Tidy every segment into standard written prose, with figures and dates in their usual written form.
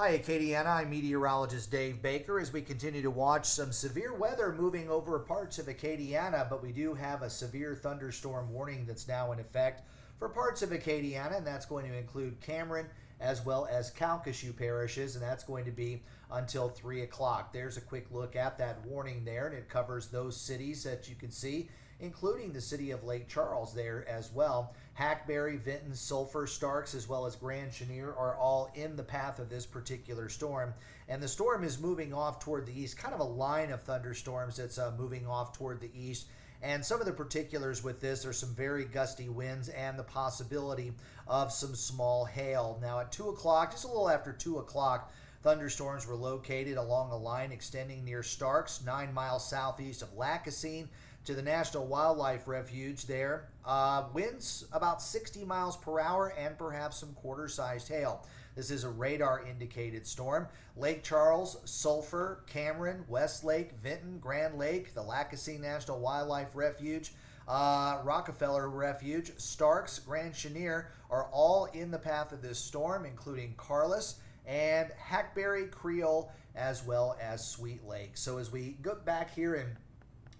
Hi Acadiana, I'm meteorologist Dave Baker as we continue to watch some severe weather moving over parts of Acadiana, but we do have a severe thunderstorm warning that's now in effect for parts of Acadiana, and that's going to include Cameron as well as Calcasieu parishes, and that's going to be until 3 o'clock. There's a quick look at that warning there, and it covers those cities that you can see, including the city of Lake Charles there as well. Hackberry, Vinton, Sulphur, Starks, as well as Grand Chenier are all in the path of this particular storm. And the storm is moving off toward the east, kind of a line of thunderstorms that's moving off toward the east. And some of the particulars with this are some very gusty winds and the possibility of some small hail. Now at 2 o'clock, just a little after 2 o'clock, thunderstorms were located along a line extending near Starks, 9 miles southeast of Lacassine, to the National Wildlife Refuge there. Winds about 60 miles per hour and perhaps some quarter-sized hail. This is a radar-indicated storm. Lake Charles, Sulphur, Cameron, Westlake, Vinton, Grand Lake, the Lacassine National Wildlife Refuge, Rockefeller Refuge, Starks, Grand Chenier are all in the path of this storm, including Carlos and Hackberry, Creole, as well as Sweet Lake. So as we go back here and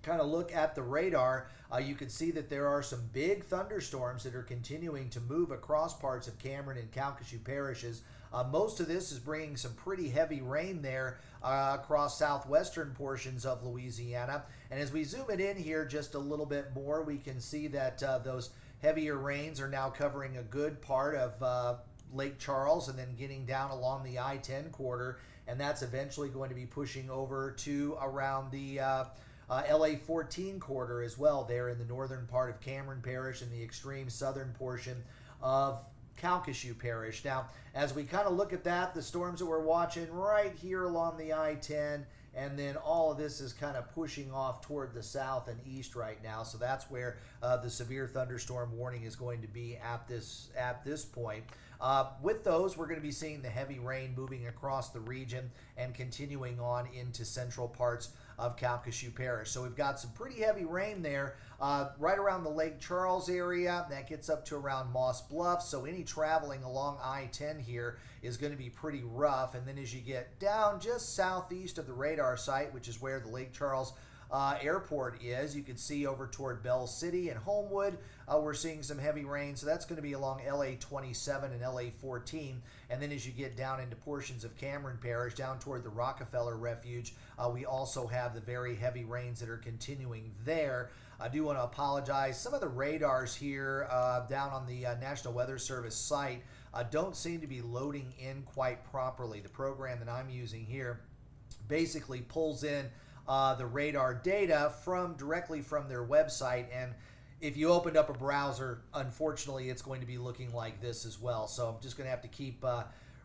kind of look at the radar, you can see that there are some big thunderstorms that are continuing to move across parts of Cameron and Calcasieu parishes. Most of this is bringing some pretty heavy rain there across southwestern portions of Louisiana. And as we zoom it in here just a little bit more, we can see that those heavier rains are now covering a good part of Lake Charles and then getting down along the I-10 corridor. And that's eventually going to be pushing over to around the LA-14 corridor as well, there in the northern part of Cameron Parish and the extreme southern portion of Calcasieu Parish. Now, as we kind of look at that, the storms that we're watching right here along the I-10, and then all of this is kind of pushing off toward the south and east right now. So that's where the severe thunderstorm warning is going to be at this point. With those, we're going to be seeing the heavy rain moving across the region and continuing on into central parts of Calcasieu Parish. So we've got some pretty heavy rain there right around the Lake Charles area. That gets up to around Moss Bluff. So any traveling along I-10 here is going to be pretty rough. And then as you get down just southeast of the radar site, which is where the Lake Charles airport is, you can see over toward Bell City and Homewood, we're seeing some heavy rain. So that's going to be along LA-27 and LA-14. And then as you get down into portions of Cameron Parish, down toward the Rockefeller Refuge, we also have the very heavy rains that are continuing there. I do want to apologize. Some of the radars here down on the National Weather Service site don't seem to be loading in quite properly. The program that I'm using here basically pulls in the radar data directly from their website, and if you opened up a browser, unfortunately it's going to be looking like this as well. So I'm just going to have to keep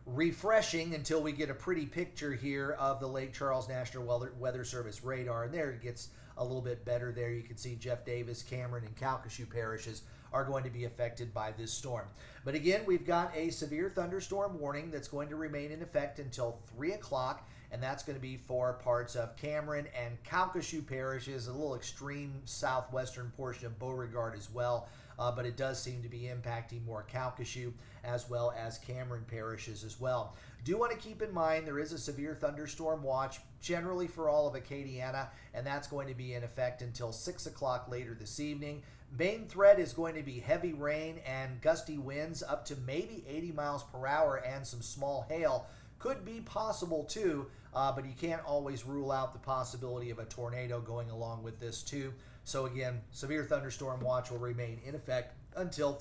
refreshing until we get a pretty picture here of the Lake Charles National Weather Service radar, and there it gets a little bit better. There you can see Jeff Davis, Cameron, and Calcasieu parishes are going to be affected by this storm. But again, we've got a severe thunderstorm warning that's going to remain in effect until 3 o'clock, and that's going to be for parts of Cameron and Calcasieu parishes, a little extreme southwestern portion of Beauregard as well, but it does seem to be impacting more Calcasieu as well as Cameron parishes as well. Do want to keep in mind there is a severe thunderstorm watch generally for all of Acadiana, and that's going to be in effect until 6 o'clock later this evening. Main threat is going to be heavy rain and gusty winds up to maybe 80 miles per hour, and some small hail could be possible too, but you can't always rule out the possibility of a tornado going along with this too. So again, severe thunderstorm watch will remain in effect until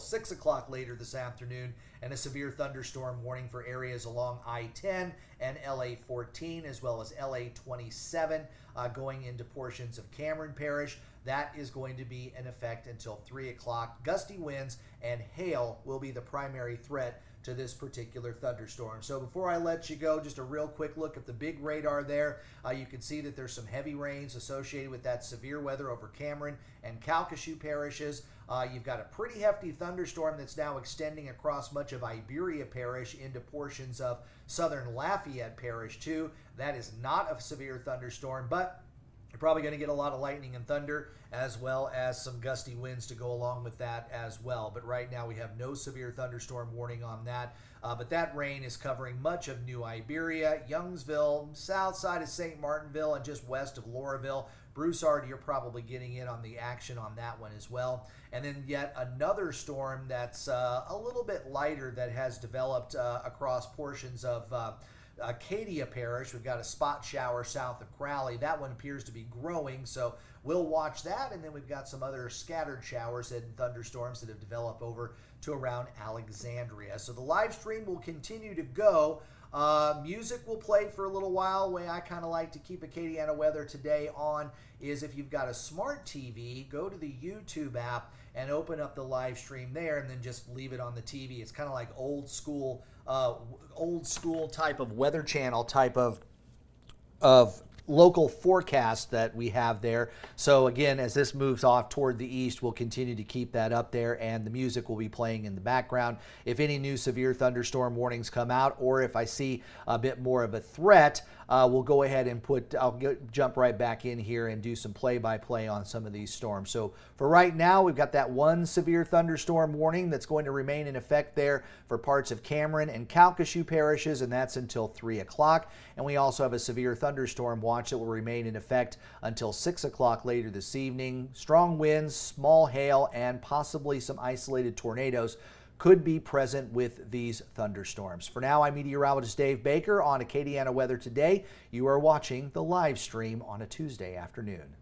6 o'clock later this afternoon, and a severe thunderstorm warning for areas along I-10 and LA-14 as well as LA-27 going into portions of Cameron Parish. That is going to be in effect until 3 o'clock. Gusty winds and hail will be the primary threat to this particular thunderstorm. So before I let you go, just a real quick look at the big radar there. You can see that there's some heavy rains associated with that severe weather over Cameron and Calcasieu parishes. You've got a pretty hefty thunderstorm that's now extending across much of Iberia Parish into portions of southern Lafayette Parish too. That is not a severe thunderstorm, but You're probably going to get a lot of lightning and thunder, as well as some gusty winds to go along with that as well. But right now we have no severe thunderstorm warning on that. But that rain is covering much of New Iberia, Youngsville, south side of St. Martinville, and just west of Lauraville. Broussard, you're probably getting in on the action on that one as well. And then yet another storm that's a little bit lighter that has developed across portions of Acadia Parish. We've got a spot shower south of Crowley. That one appears to be growing, so we'll watch that. And then we've got some other scattered showers and thunderstorms that have developed over to around Alexandria. So the live stream will continue to go. Music will play for a little while. The way I kind of like to keep Acadiana weather today on is if you've got a smart TV, go to the YouTube app and open up the live stream there, and then just leave it on the TV. It's kind of like old school type of Weather Channel type of local forecast that we have there. So again, as this moves off toward the east, we'll continue to keep that up there, and the music will be playing in the background. If any new severe thunderstorm warnings come out, or if I see a bit more of a threat, we'll go ahead and jump right back in here and do some play-by-play on some of these storms. So for right now, we've got that one severe thunderstorm warning that's going to remain in effect there for parts of Cameron and Calcasieu parishes, and that's until 3 o'clock. And we also have a severe thunderstorm watch that will remain in effect until 6 o'clock later this evening. Strong winds, small hail, and possibly some isolated tornadoes could be present with these thunderstorms. For now, I'm meteorologist Dave Baker on Acadiana Weather Today. You are watching the live stream on a Tuesday afternoon.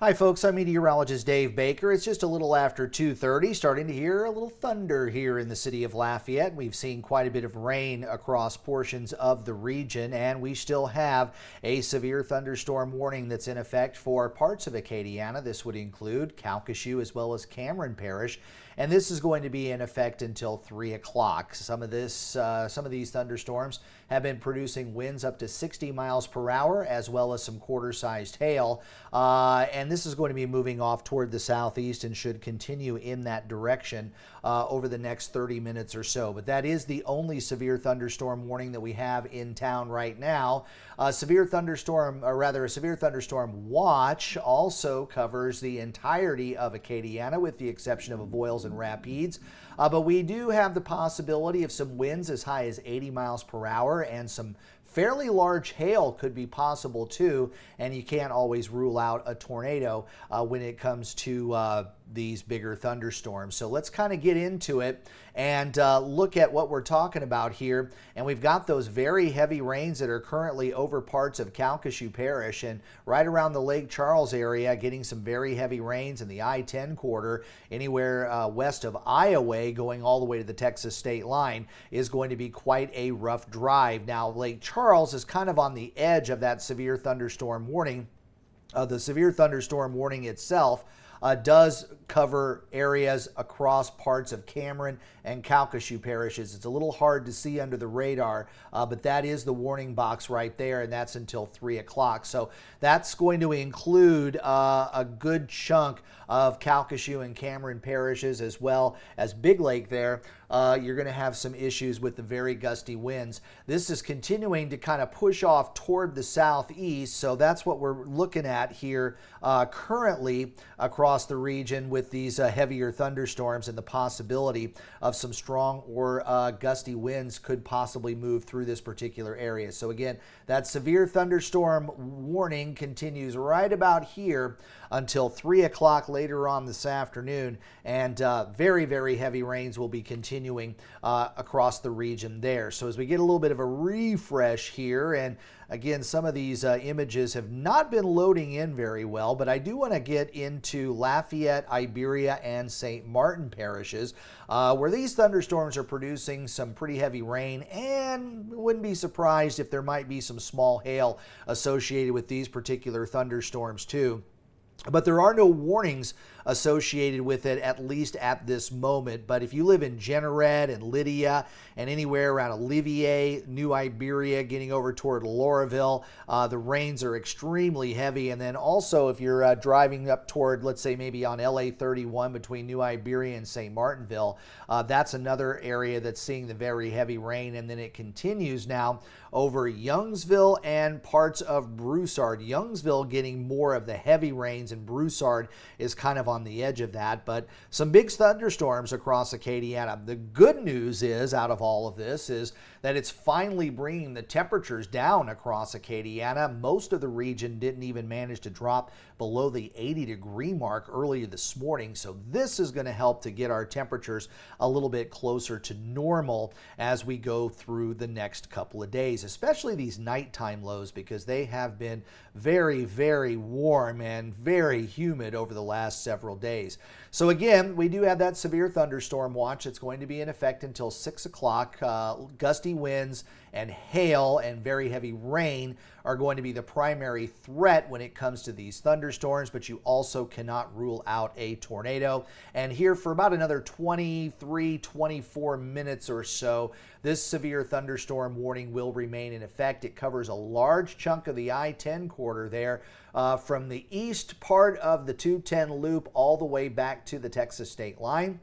Hi folks, I'm meteorologist Dave Baker. It's just a little after 2:30, starting to hear a little thunder here in the city of Lafayette. We've seen quite a bit of rain across portions of the region, and we still have a severe thunderstorm warning that's in effect for parts of Acadiana. This would include Calcasieu as well as Cameron Parish, and this is going to be in effect until 3 o'clock. Some of these thunderstorms have been producing winds up to 60 miles per hour, as well as some quarter-sized hail, and this is going to be moving off toward the southeast and should continue in that direction over the next 30 minutes or so. But that is the only severe thunderstorm warning that we have in town right now. A severe thunderstorm watch also covers the entirety of Acadiana, with the exception of Avoyelles and Rapides. But we do have the possibility of some winds as high as 80 miles per hour, and some fairly large hail could be possible too, and you can't always rule out a tornado when it comes to these bigger thunderstorms. So let's kind of get into it and look at what we're talking about here. And we've got those very heavy rains that are currently over parts of Calcasieu Parish and right around the Lake Charles area, getting some very heavy rains in the I-10 corridor. Anywhere west of Iowa going all the way to the Texas state line is going to be quite a rough drive. Now, Lake Charles is kind of on the edge of that severe thunderstorm warning. The severe thunderstorm warning itself does cover areas across parts of Cameron and Calcasieu parishes. It's a little hard to see under the radar, but that is the warning box right there, and that's until 3 o'clock. So that's going to include a good chunk of Calcasieu and Cameron parishes, as well as Big Lake there. You're going to have some issues with the very gusty winds. This is continuing to kind of push off toward the southeast, so that's what we're looking at here currently across the region with these heavier thunderstorms, and the possibility of some strong or gusty winds could possibly move through this particular area. So again, that severe thunderstorm warning continues right about here until 3 o'clock later on this afternoon, and very, very heavy rains will be continuing across the region there. So as we get a little bit of a refresh here, and again, some of these images have not been loading in very well, but I do want to get into Lafayette, Iberia, and St. Martin parishes, where these thunderstorms are producing some pretty heavy rain, and wouldn't be surprised if there might be some small hail associated with these particular thunderstorms too. But there are no warnings associated with it, at least at this moment. But if you live in Jeanneret and Lydia and anywhere around Olivier, New Iberia, getting over toward Lauraville, the rains are extremely heavy. And then also if you're driving up toward, let's say maybe on LA 31 between New Iberia and St. Martinville, that's another area that's seeing the very heavy rain. And then it continues now over Youngsville and parts of Broussard. Youngsville getting more of the heavy rains, and Broussard is kind of on the edge of that, but some big thunderstorms across Acadiana. The good news is, out of all of this, is that it's finally bringing the temperatures down across Acadiana. Most of the region didn't even manage to drop below the 80-degree mark earlier this morning, so this is going to help to get our temperatures a little bit closer to normal as we go through the next couple of days, especially these nighttime lows, because they have been very, very warm and very humid over the last several days. So again, we do have that severe thunderstorm watch. It's going to be in effect until 6 o'clock. Gusty winds and hail and very heavy rain are going to be the primary threat when it comes to these thunderstorms, but you also cannot rule out a tornado. And here for about another 24 minutes or so, this severe thunderstorm warning will remain in effect. It covers a large chunk of the I-10 corridor there, from the east part of the 210 loop all the way back to the Texas state line.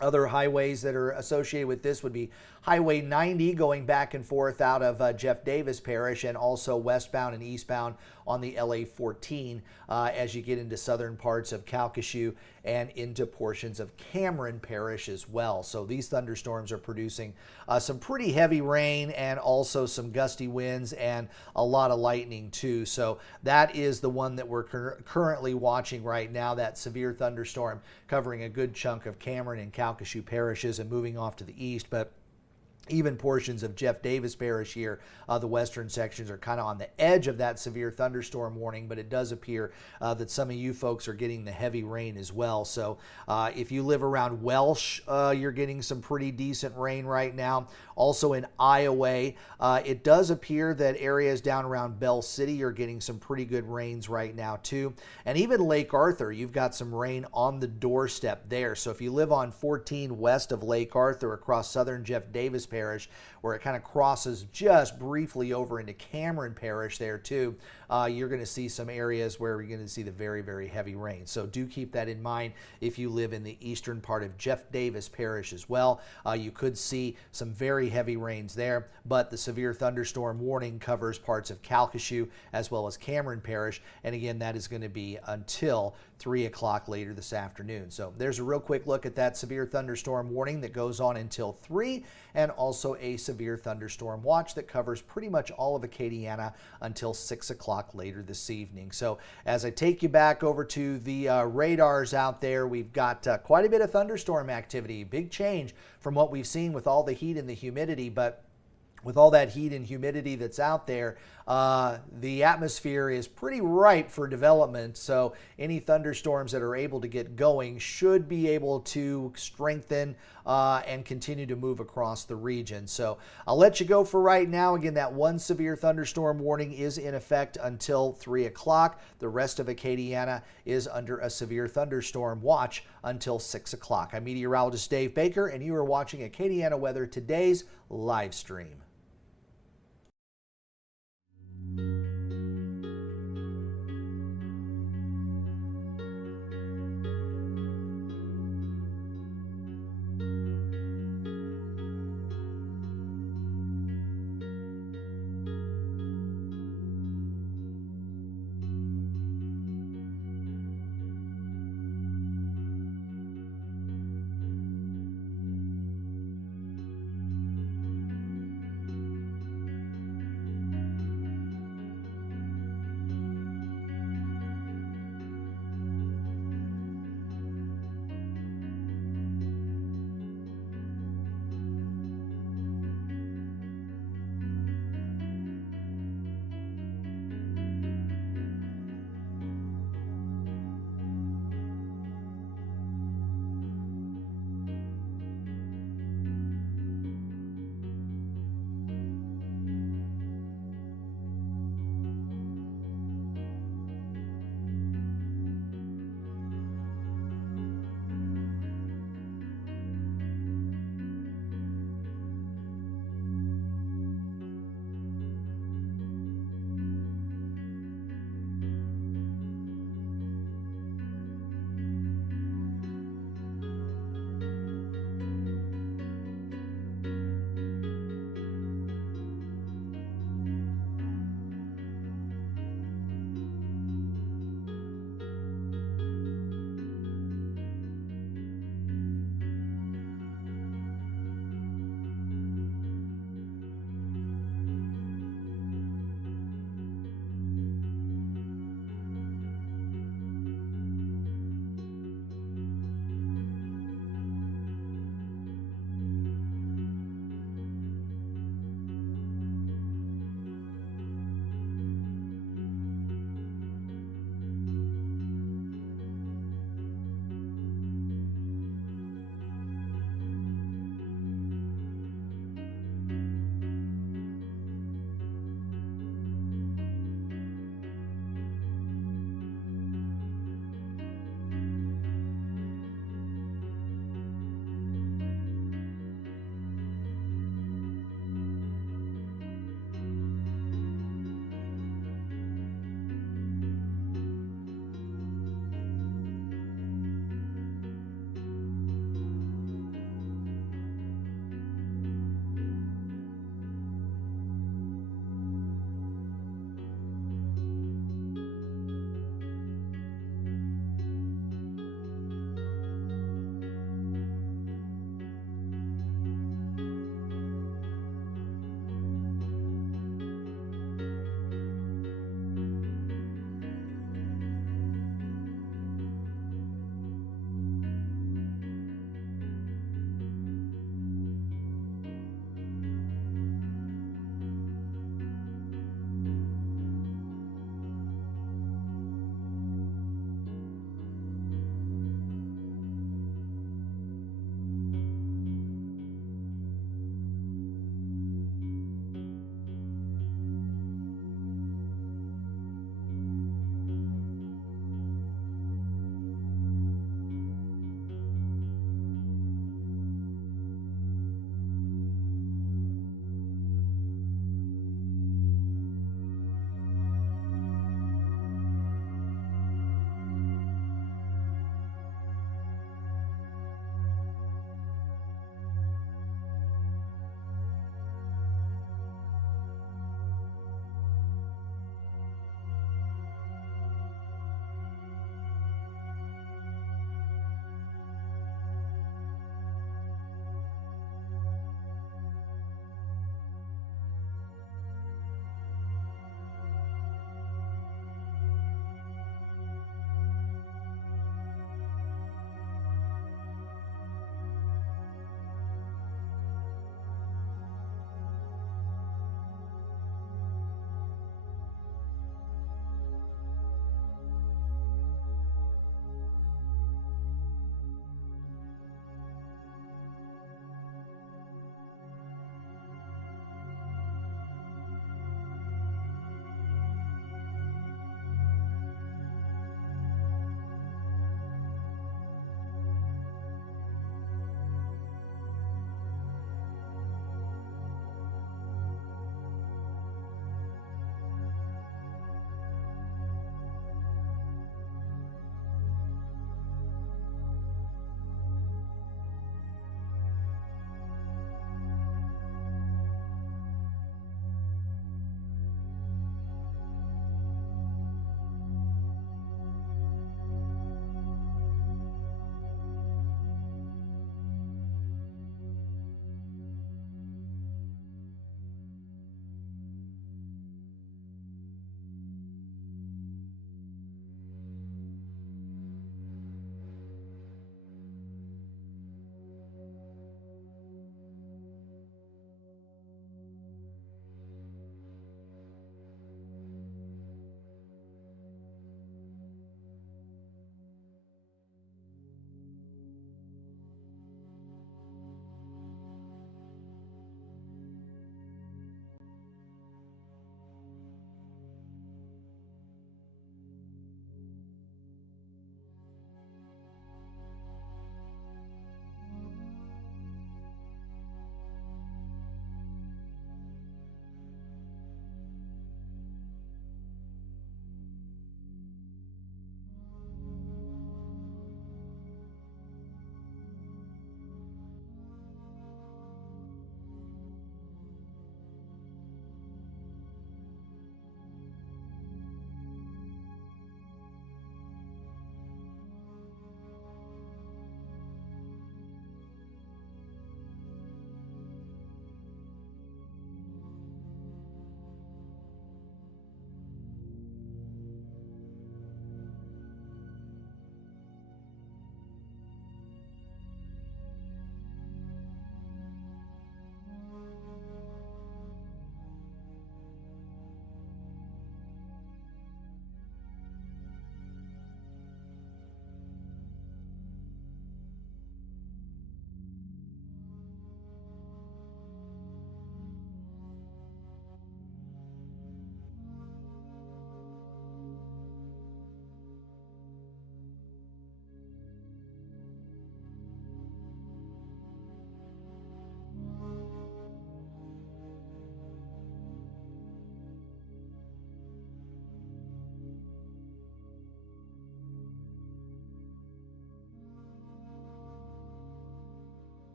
Other highways that are associated with this would be Highway 90 going back and forth out of Jeff Davis Parish, and also westbound and eastbound on the LA 14 as you get into southern parts of Calcasieu and into portions of Cameron Parish as well. So these thunderstorms are producing some pretty heavy rain and also some gusty winds and a lot of lightning too. So that is the one that we're currently watching right now, that severe thunderstorm covering a good chunk of Cameron and Calcasieu parishes and moving off to the east. But Even portions of Jeff Davis Parish here, the western sections are kind of on the edge of that severe thunderstorm warning, but it does appear that some of you folks are getting the heavy rain as well. So if you live around Welsh, you're getting some pretty decent rain right now. Also in Iowa, it does appear that areas down around Bell City are getting some pretty good rains right now too. And even Lake Arthur, you've got some rain on the doorstep there. So if you live on 14 west of Lake Arthur across southern Jeff Davis Parish, where it kind of crosses just briefly over into Cameron Parish there too, you're going to see some areas where you're going to see the very, very heavy rain. So do keep that in mind if you live in the eastern part of Jeff Davis Parish as well. You could see some very heavy rains there, but the severe thunderstorm warning covers parts of Calcasieu as well as Cameron Parish. And again, that is going to be until 3 o'clock later this afternoon. So there's a real quick look at that severe thunderstorm warning that goes on until 3, and also a severe thunderstorm watch that covers pretty much all of Acadiana until 6 o'clock later this evening. So as I take you back over to the radars out there, we've got quite a bit of thunderstorm activity. Big change from what we've seen with all the heat and the humidity, but with all that heat and humidity that's out there, the atmosphere is pretty ripe for development. So any thunderstorms that are able to get going should be able to strengthen and continue to move across the region. So I'll let you go for right now. Again, that one severe thunderstorm warning is in effect until 3 o'clock. The rest of Acadiana is under a severe thunderstorm watch until 6 o'clock. I'm meteorologist Dave Baker, and you are watching Acadiana Weather Today's live stream.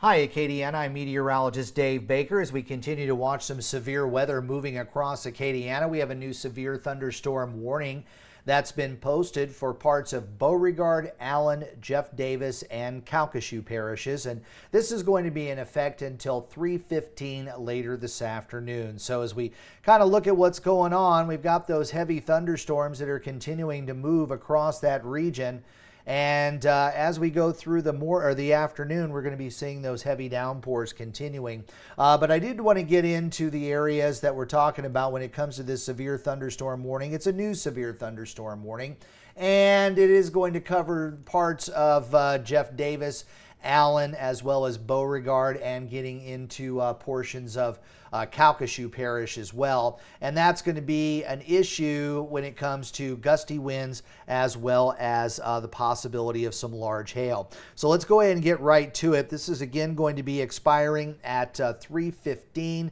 Hi, Acadiana. I'm meteorologist Dave Baker. As we continue to watch some severe weather moving across Acadiana, we have a new severe thunderstorm warning that's been posted for parts of Beauregard, Allen, Jeff Davis, and Calcasieu parishes. And this is going to be in effect until 3:15 later this afternoon. So as we kind of look at what's going on, we've got those heavy thunderstorms that are continuing to move across that region. And as we go through the afternoon, we're going to be seeing those heavy downpours continuing. But I did want to get into the areas that we're talking about when it comes to this severe thunderstorm warning. It's a new severe thunderstorm warning, and it is going to cover parts of Jeff Davis, Allen, as well as Beauregard, and getting into portions of Calcasieu Parish as well. And that's going to be an issue when it comes to gusty winds as well as the possibility of some large hail. So let's go ahead and get right to it. This is again going to be expiring at 3:15.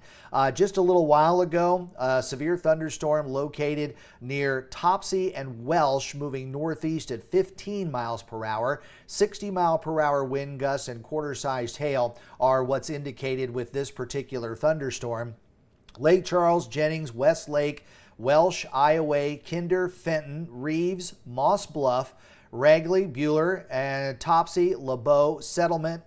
Just a little while ago, a severe thunderstorm located near Topsy and Welsh moving northeast at 15 miles per hour. 60-mile-per-hour wind gusts and quarter-sized hail are what's indicated with this particular thunderstorm. Lake Charles, Jennings, Westlake, Welsh, Iowa, Kinder, Fenton, Reeves, Moss Bluff, Ragley, Bueller, and Topsy, LeBeau Settlement,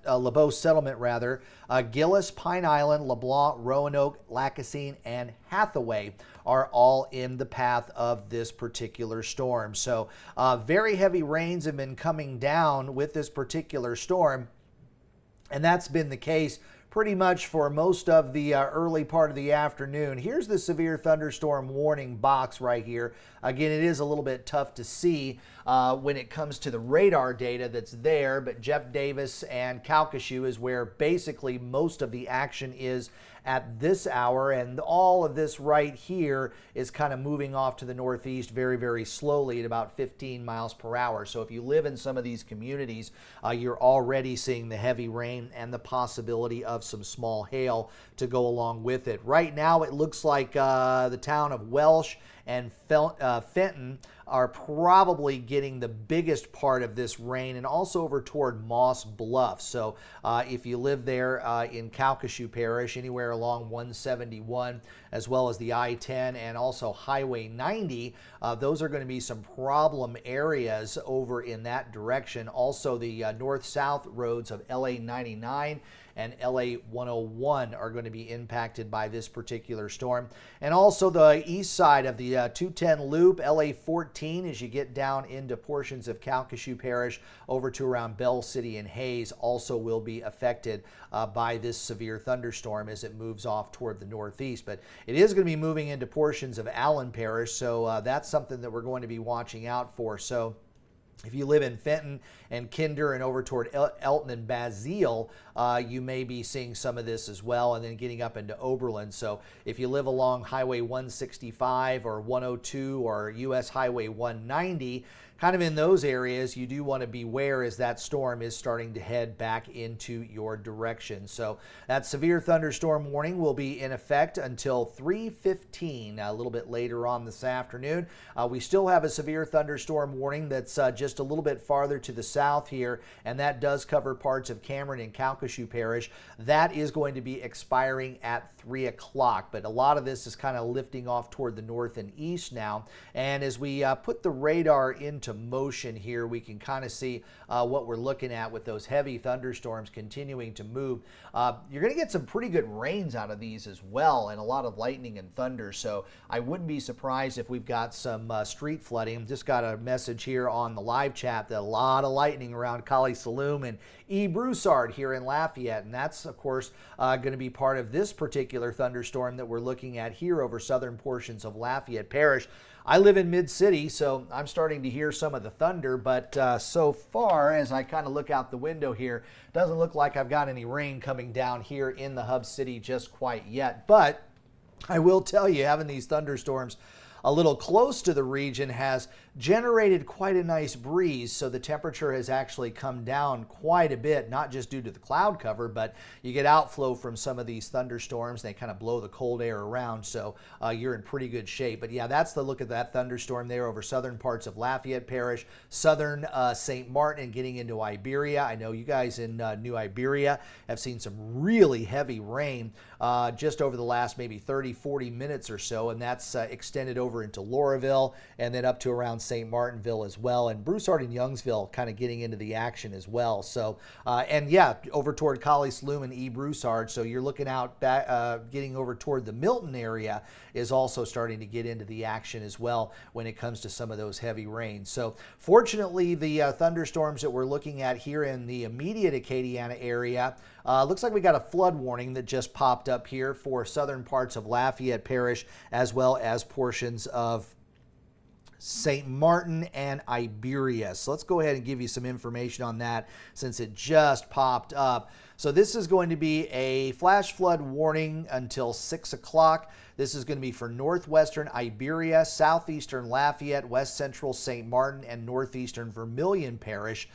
Gillis, Pine Island, LeBlanc, Roanoke, Lacassine, and Hathaway are all in the path of this particular storm. So very heavy rains have been coming down with this particular storm, and that's been the case pretty much for most of the early part of the afternoon. Here's the severe thunderstorm warning box right here. Again, it is a little bit tough to see when it comes to the radar data that's there, but Jeff Davis and Calcasieu is where basically most of the action is at this hour, and all of this right here is kind of moving off to the northeast very, very slowly at about 15 miles per hour. So if you live in some of these communities, you're already seeing the heavy rain and the possibility of some small hail to go along with it. Right now, it looks like the town of Welsh and Fenton are probably getting the biggest part of this rain, and also over toward Moss Bluff. So if you live there in Calcasieu Parish, anywhere along 171, as well as the I-10 and also Highway 90, those are going to be some problem areas over in that direction. Also, the north-south roads of LA 99 and LA 101 are going to be impacted by this particular storm. And also the east side of the 210 loop, LA 14, as you get down into portions of Calcasieu Parish over to around Bell City and Hayes, also will be affected by this severe thunderstorm as it moves off toward the northeast. But it is going to be moving into portions of Allen Parish, so that's something that we're going to be watching out for. So if you live in Fenton and Kinder and over toward Elton and Basile, you may be seeing some of this as well, and then getting up into Oberlin. So if you live along Highway 165 or 102 or US Highway 190, kind of in those areas, you do want to beware as that storm is starting to head back into your direction. So that severe thunderstorm warning will be in effect until 3:15, a little bit later on this afternoon. We still have a severe thunderstorm warning that's just a little bit farther to the south here, and that does cover parts of Cameron and Calcasieu Parish. That is going to be expiring at 3 o'clock, but a lot of this is kind of lifting off toward the north and east now. And as we put the radar into motion here, we can kind of see what we're looking at with those heavy thunderstorms continuing to move. You're going to get some pretty good rains out of these as well, and a lot of lightning and thunder. So I wouldn't be surprised if we've got some street flooding. Just got a message here on the live chat that a lot of lightning around Collie Saloon and E. Broussard here in Lafayette, and that's of course going to be part of this particular thunderstorm that we're looking at here over southern portions of Lafayette Parish. I live in Mid-City, so I'm starting to hear some of the thunder, but so far as I kind of look out the window here, doesn't look like I've got any rain coming down here in the hub city just quite yet. But I will tell you, having these thunderstorms a little close to the region has generated quite a nice breeze, so the temperature has actually come down quite a bit, not just due to the cloud cover, but you get outflow from some of these thunderstorms. They kind of blow the cold air around, so you're in pretty good shape. But yeah, that's the look at that thunderstorm there over southern parts of Lafayette Parish, southern St. Martin, and getting into Iberia. I know you guys in New Iberia have seen some really heavy rain just over the last maybe 30-40 minutes or so, and that's extended over into Lauraville and then up to around St. Martinville as well, and Broussard and Youngsville kind of getting into the action as well. So and yeah, over toward Collie Sloom and E. Broussard, so you're looking out back, getting over toward the Milton area is also starting to get into the action as well when it comes to some of those heavy rains. So fortunately, the thunderstorms that we're looking at here in the immediate Acadiana area, looks like we got a flood warning that just popped up here for southern parts of Lafayette Parish as well as portions of St. Martin and Iberia. So let's go ahead and give you some information on that since it just popped up. So this is going to be a flash flood warning until 6 o'clock. This is going to be for northwestern Iberia, southeastern Lafayette, west central St. Martin, and northeastern Vermilion Parish.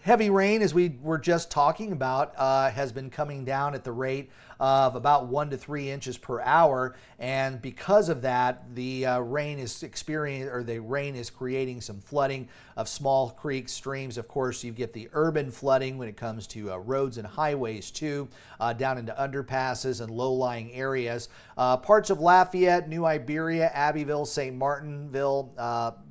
Heavy rain, as we were just talking about, has been coming down at the rate of about 1 to 3 inches per hour, and because of that, the rain is creating some flooding of small creeks, streams. Of course, you get the urban flooding when it comes to roads and highways too, down into underpasses and low-lying areas. Parts of Lafayette, New Iberia, Abbeville, St. Martinville,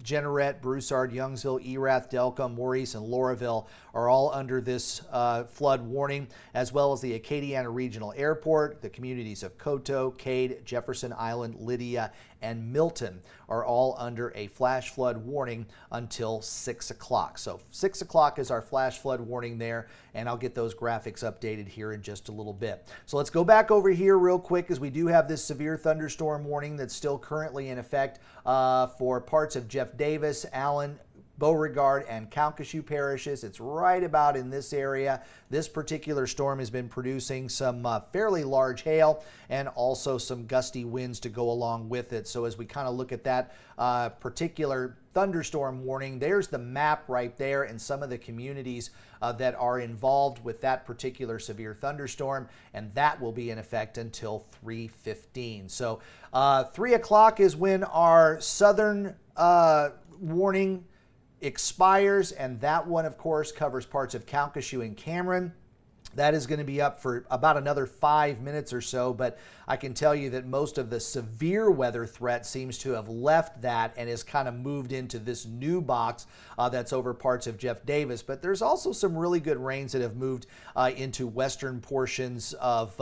Jeanerette, Broussard, Youngsville, Erath, Delcombe, Maurice, and Lauraville are all under this flood warning, as well as the Acadiana Regional Airport. The communities of Coteau, Cade, Jefferson Island, Lydia, and Milton are all under a flash flood warning until 6 o'clock. So 6 o'clock is our flash flood warning there, and I'll get those graphics updated here in just a little bit. So let's go back over here real quick, as we do have this severe thunderstorm warning that's still currently in effect for parts of Jeff Davis, Allen, Beauregard, and Calcasieu parishes. It's right about in this area. This particular storm has been producing some fairly large hail and also some gusty winds to go along with it. So as we kind of look at that particular thunderstorm warning, there's the map right there and some of the communities that are involved with that particular severe thunderstorm, and that will be in effect until 3:15. So 3 o'clock is when our southern warning expires, and that one of course covers parts of Calcasieu and Cameron. That is going to be up for about another 5 minutes or so, but I can tell you that most of the severe weather threat seems to have left that and has kind of moved into this new box that's over parts of Jeff Davis. But there's also some really good rains that have moved into western portions of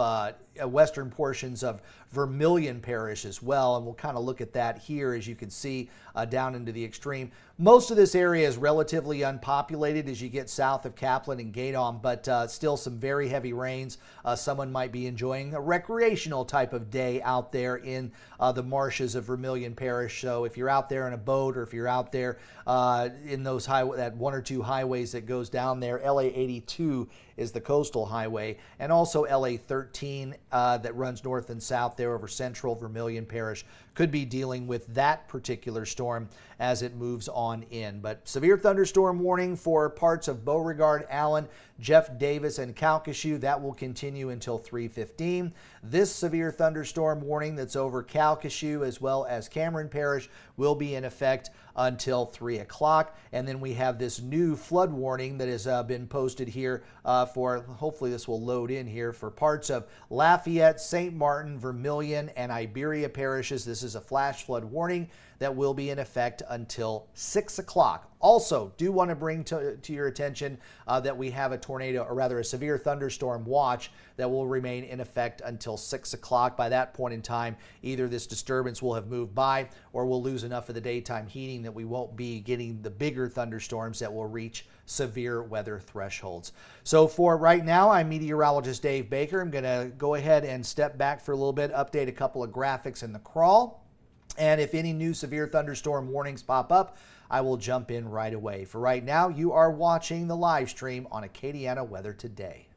Vermilion Parish as well, and we'll kind of look at that here, as you can see down into the extreme. Most of this area is relatively unpopulated as you get south of Kaplan and Gadon, but still some very heavy rains. Someone might be enjoying a recreational type of day out there in the marshes of Vermilion Parish. So if you're out there in a boat, or if you're out there in those that 1 or 2 highways that goes down there, LA 82 is the coastal highway, and also LA 13 that runs north and south there over central Vermilion Parish, could be dealing with that particular storm as it moves on in. But severe thunderstorm warning for parts of Beauregard, Allen, Jeff Davis, and Calcasieu, that will continue until 3:15. This severe thunderstorm warning that's over Calcasieu as well as Cameron Parish will be in effect until 3 o'clock. And then we have this new flood warning that has been posted here for, hopefully this will load in here, for parts of Lafayette, St. Martin, Vermilion, and Iberia parishes. This is a flash flood warning that will be in effect until 6 o'clock. Also, do want to bring to your attention that we have a tornado, or rather a severe thunderstorm watch that will remain in effect until 6 o'clock. By that point in time, either this disturbance will have moved by, or we'll lose enough of the daytime heating that we won't be getting the bigger thunderstorms that will reach severe weather thresholds. So for right now, I'm meteorologist Dave Baker. I'm going to go ahead and step back for a little bit, update a couple of graphics in the crawl. And if any new severe thunderstorm warnings pop up, I will jump in right away. For right now, you are watching the live stream on Acadiana Weather Today.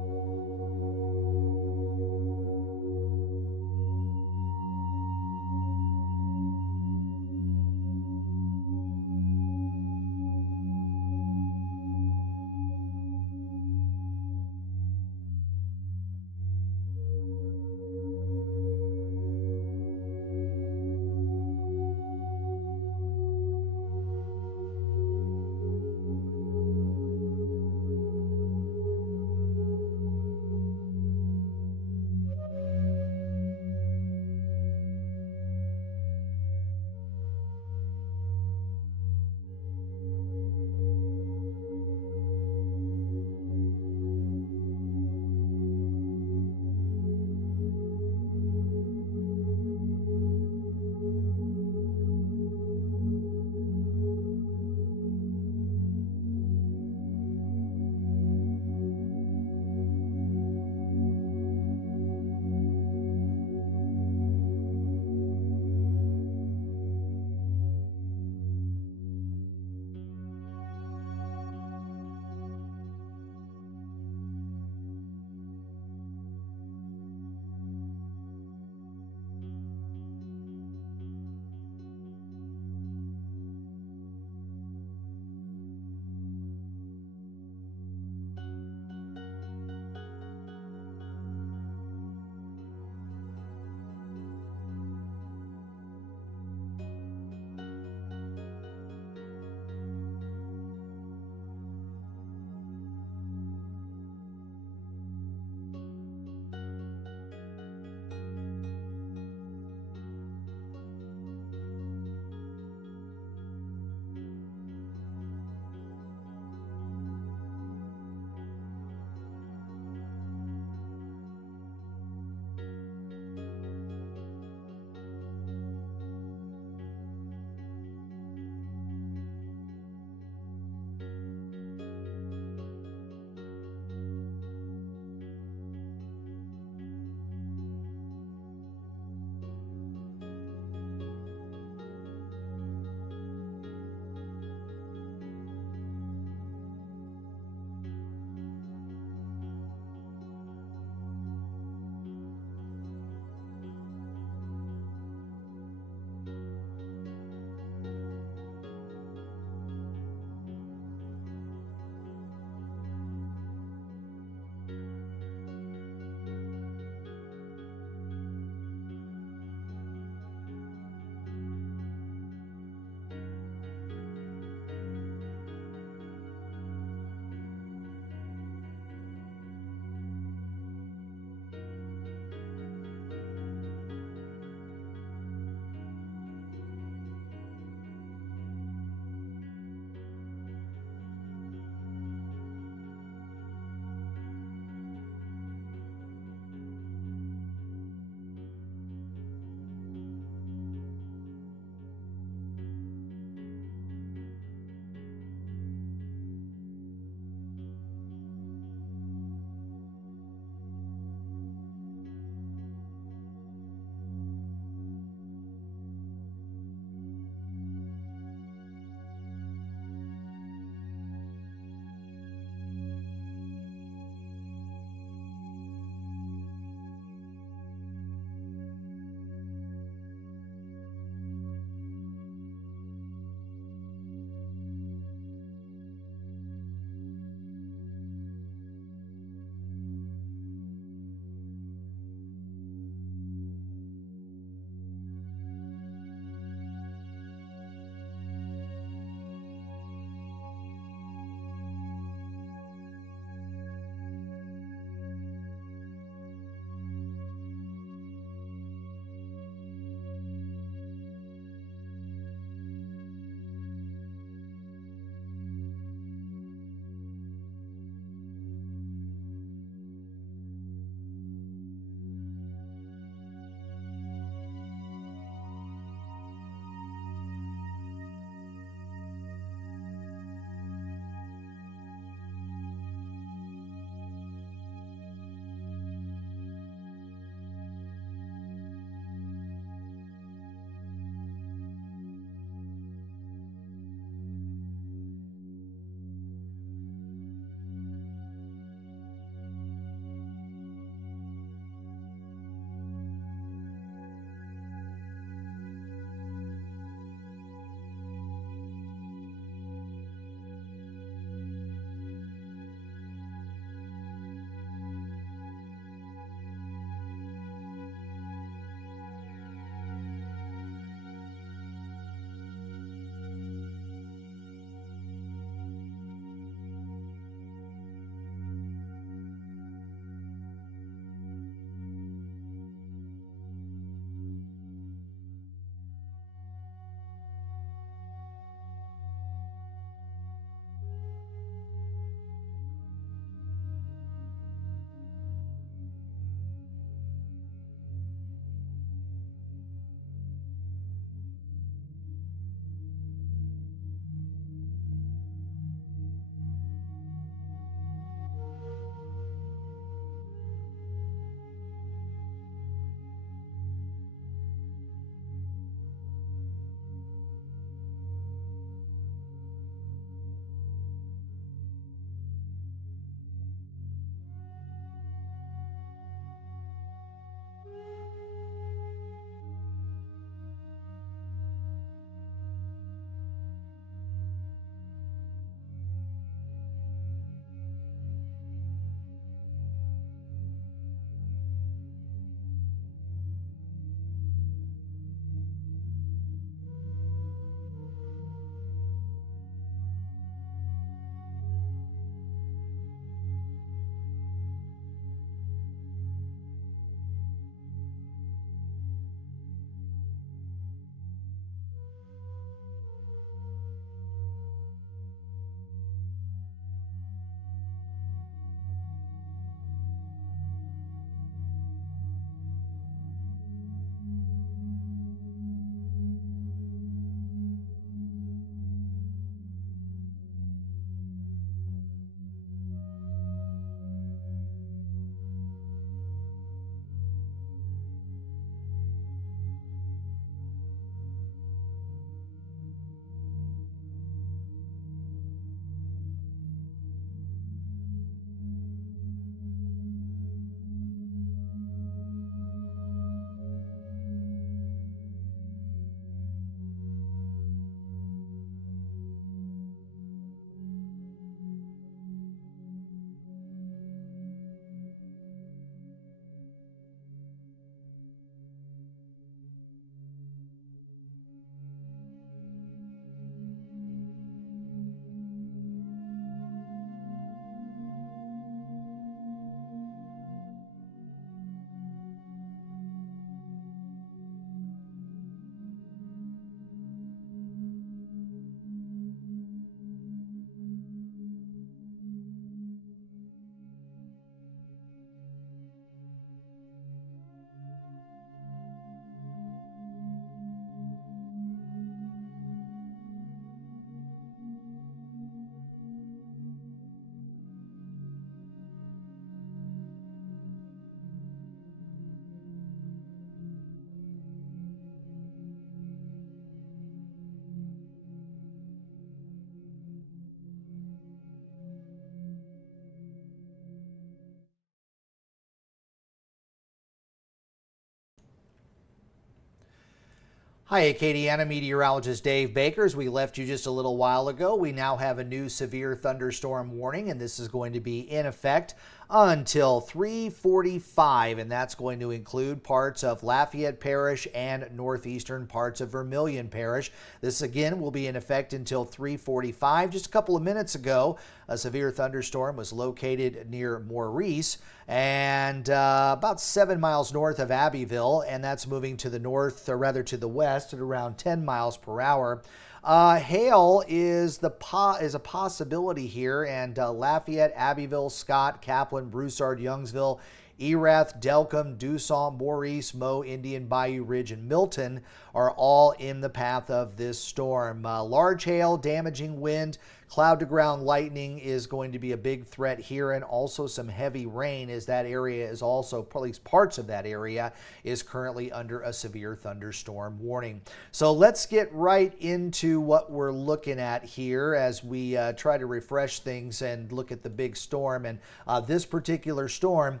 Hi, Acadiana meteorologist Dave Baker. As we left you just a little while ago, we now have a new severe thunderstorm warning, and this is going to be in effect until 3:45, and that's going to include parts of Lafayette Parish and northeastern parts of Vermilion Parish. This again will be in effect until 3:45. Just a couple of minutes ago, a severe thunderstorm was located near Maurice and about 7 miles north of Abbeville, and that's moving to the north, or rather to the west, at around 10 miles per hour. Hail is a possibility here, and Lafayette, Abbeville, Scott, Kaplan, Broussard, Youngsville, Erath, Delcombe, Dusant, Maurice, Moe, Indian Bayou Ridge, and Milton are all in the path of this storm. Large hail, damaging wind, cloud-to-ground lightning is going to be a big threat here, and also some heavy rain, as that area is also, at least parts of that area, is currently under a severe thunderstorm warning. So let's get right into what we're looking at here as we try to refresh things and look at the big storm. And this particular storm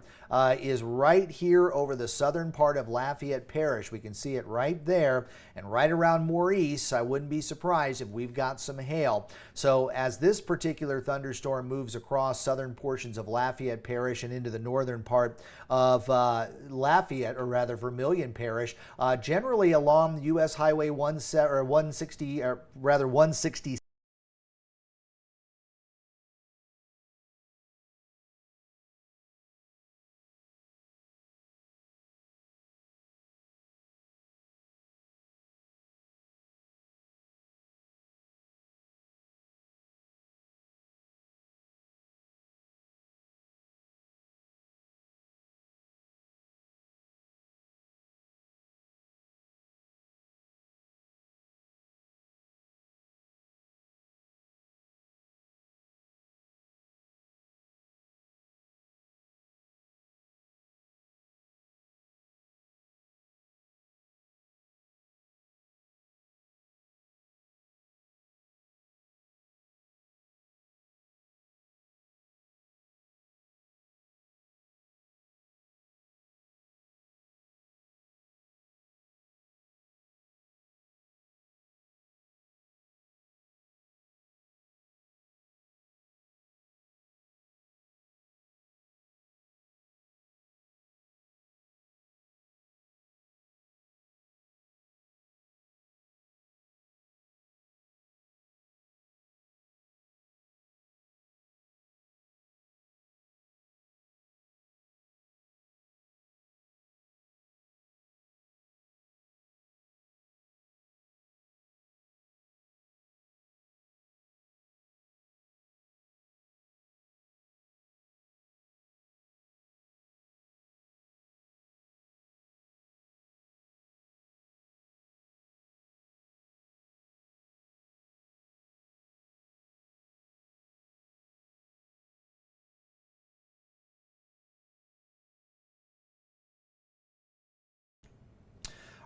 is right here over the southern part of Lafayette Parish. We can see it right there, and right around Maurice. I wouldn't be surprised if we've got some hail. So as this particular thunderstorm moves across southern portions of Lafayette Parish and into the northern part of Lafayette, or rather Vermilion Parish, generally along U.S. Highway 160, or rather 160.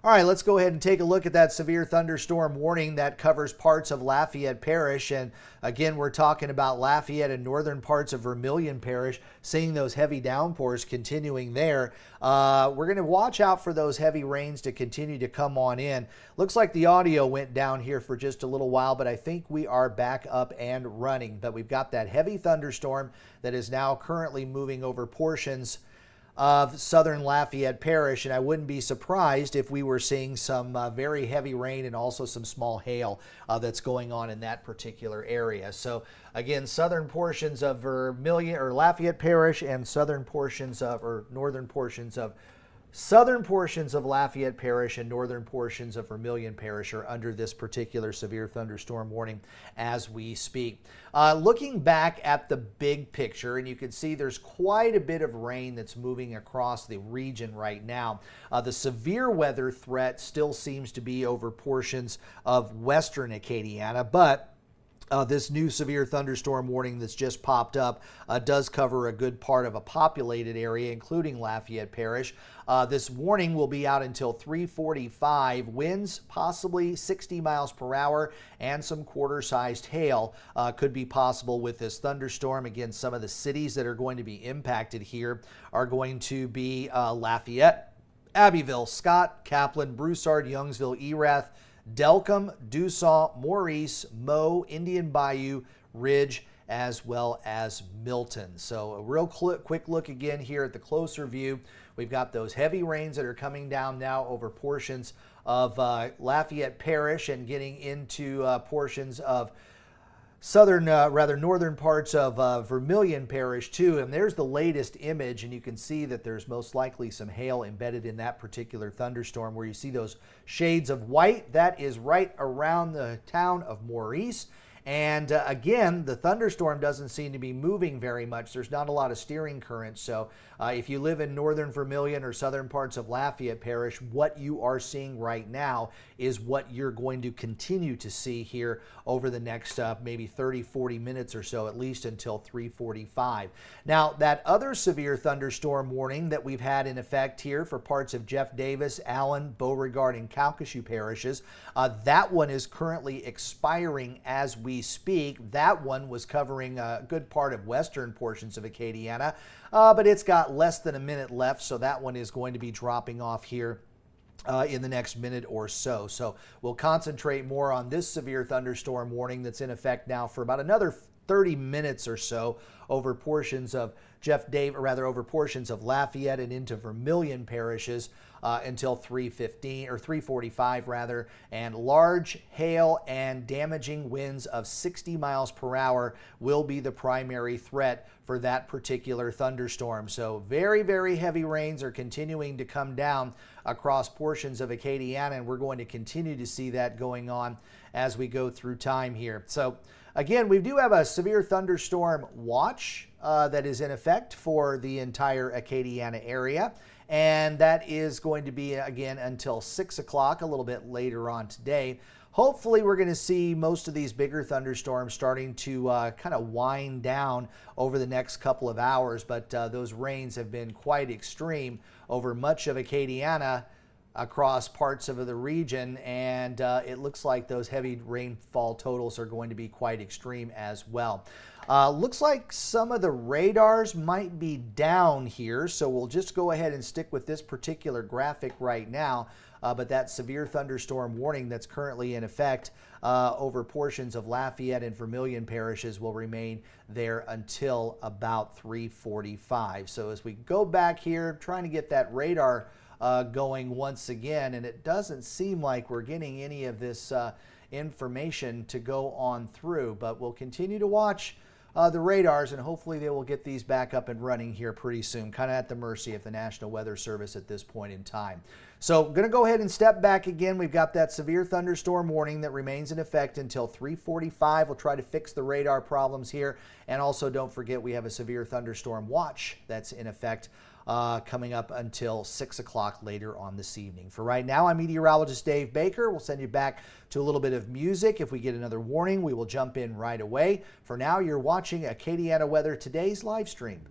All right, let's go ahead and take a look at that severe thunderstorm warning that covers parts of Lafayette Parish. And again, we're talking about Lafayette and northern parts of Vermilion Parish, seeing those heavy downpours continuing there. We're going to watch out for those heavy rains to continue to come on in. Looks like the audio went down here for just a little while, but I think we are back up and running. But we've got that heavy thunderstorm that is now currently moving over portions of southern Lafayette Parish, and I wouldn't be surprised if we were seeing some very heavy rain and also some small hail that's going on in that particular area. So again, southern portions of Vermilion or Lafayette Parish and southern portions of, or northern portions of southern portions of Lafayette Parish and northern portions of Vermilion Parish are under this particular severe thunderstorm warning as we speak. Looking back at the big picture, and you can see there's quite a bit of rain that's moving across the region right now. The severe weather threat still seems to be over portions of western Acadiana, but this new severe thunderstorm warning that's just popped up does cover a good part of a populated area, including Lafayette Parish. This warning will be out until 3:45. Winds possibly 60 miles per hour and some quarter-sized hail could be possible with this thunderstorm. Again, some of the cities that are going to be impacted here are going to be Lafayette, Abbeville, Scott, Kaplan, Broussard, Youngsville, Erath, Delcombe, Dussault, Maurice, Moe, Indian Bayou, Ridge, as well as Milton. So a real quick look again here at the closer view. We've got those heavy rains that are coming down now over portions of Lafayette Parish and getting into portions of northern parts of Vermilion Parish too. And there's the latest image, and you can see that there's most likely some hail embedded in that particular thunderstorm where you see those shades of white. That is right around the town of Maurice. And again, the thunderstorm doesn't seem to be moving very much. There's not a lot of steering current. So if you live in northern Vermilion or southern parts of Lafayette Parish, what you are seeing right now is what you're going to continue to see here over the next maybe 30-40 minutes or so, at least until 3:45. Now, that other severe thunderstorm warning that we've had in effect here for parts of Jeff Davis, Allen, Beauregard, and Calcasieu parishes, that one is currently expiring as we speak. That one was covering a good part of western portions of Acadiana, but it's got less than a minute left, so that one is going to be dropping off here in the next minute or so. So we'll concentrate more on this severe thunderstorm warning that's in effect now for about another 30 minutes or so over portions of over portions of Lafayette and into Vermilion parishes until 3:15 or 3:45 rather. And large hail and damaging winds of 60 miles per hour will be the primary threat for that particular thunderstorm. So very, very heavy rains are continuing to come down across portions of Acadiana, and we're going to continue to see that going on as we go through time here. So again, we do have a severe thunderstorm watch that is in effect for the entire Acadiana area. And that is going to be, again, until 6 o'clock, a little bit later on today. Hopefully, we're going to see most of these bigger thunderstorms starting to kind of wind down over the next couple of hours. But those rains have been quite extreme over much of Acadiana, across parts of the region, and it looks like those heavy rainfall totals are going to be quite extreme as well. Looks like some of the radars might be down here, so we'll just go ahead and stick with this particular graphic right now. But that severe thunderstorm warning that's currently in effect over portions of Lafayette and Vermilion parishes will remain there until about 3:45. So as we go back here, trying to get that radar going once again, and it doesn't seem like we're getting any of this information to go on through, but we'll continue to watch the radars, and hopefully they will get these back up and running here pretty soon, kind of at the mercy of the National Weather Service at this point in time. So I'm going to go ahead and step back again. We've got that severe thunderstorm warning that remains in effect until 3:45. We'll try to fix the radar problems here, and also don't forget we have a severe thunderstorm watch that's in effect coming up until 6 o'clock later on this evening. For right now, I'm meteorologist Dave Baker. We'll send you back to a little bit of music. If we get another warning, we will jump in right away. For now, you're watching Acadiana Weather Today's live stream.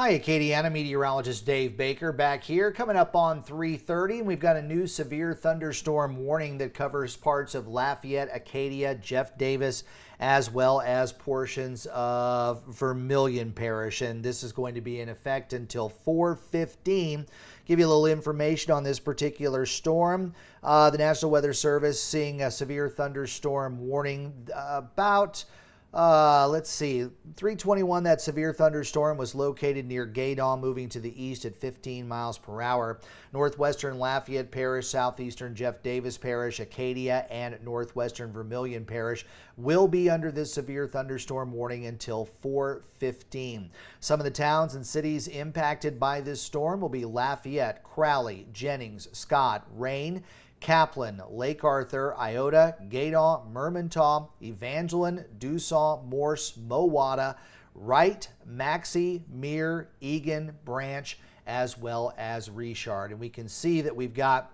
Hi, Acadiana meteorologist Dave Baker back here. Coming up on 3:30, we've got a new severe thunderstorm warning that covers parts of Lafayette, Acadia, Jeff Davis, as well as portions of Vermilion Parish. And this is going to be in effect until 4:15. Give you a little information on this particular storm. The National Weather Service seeing a severe thunderstorm warning about let's see, 321, that severe thunderstorm was located near Acadiana, moving to the east at 15 miles per hour. Northwestern Lafayette Parish, southeastern Jeff Davis Parish, Acadia, and northwestern Vermilion Parish will be under this severe thunderstorm warning until 4:15. Some of the towns and cities impacted by this storm will be Lafayette, Crowley, Jennings, Scott, Rayne, Kaplan, Lake Arthur, Iota, Acadiana, Mermentau, Evangeline, Dussault, Morse, Mowata, Wright, Maxey, Mere, Egan, Branch, as well as Richard. And we can see that we've got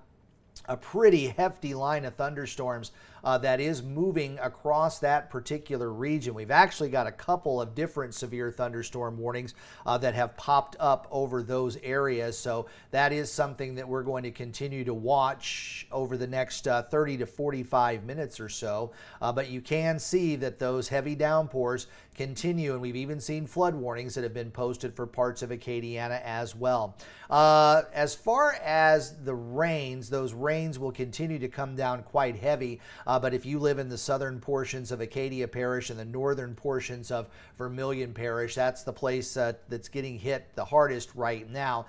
a pretty hefty line of thunderstorms that is moving across that particular region. We've actually got a couple of different severe thunderstorm warnings that have popped up over those areas. So that is something that we're going to continue to watch over the next 30 to 45 minutes or so. But you can see that those heavy downpours continue, and we've even seen flood warnings that have been posted for parts of Acadiana as well. As far as the rains, those rains will continue to come down quite heavy, but if you live in the southern portions of Acadia Parish and the northern portions of Vermilion Parish, that's the place that's getting hit the hardest right now.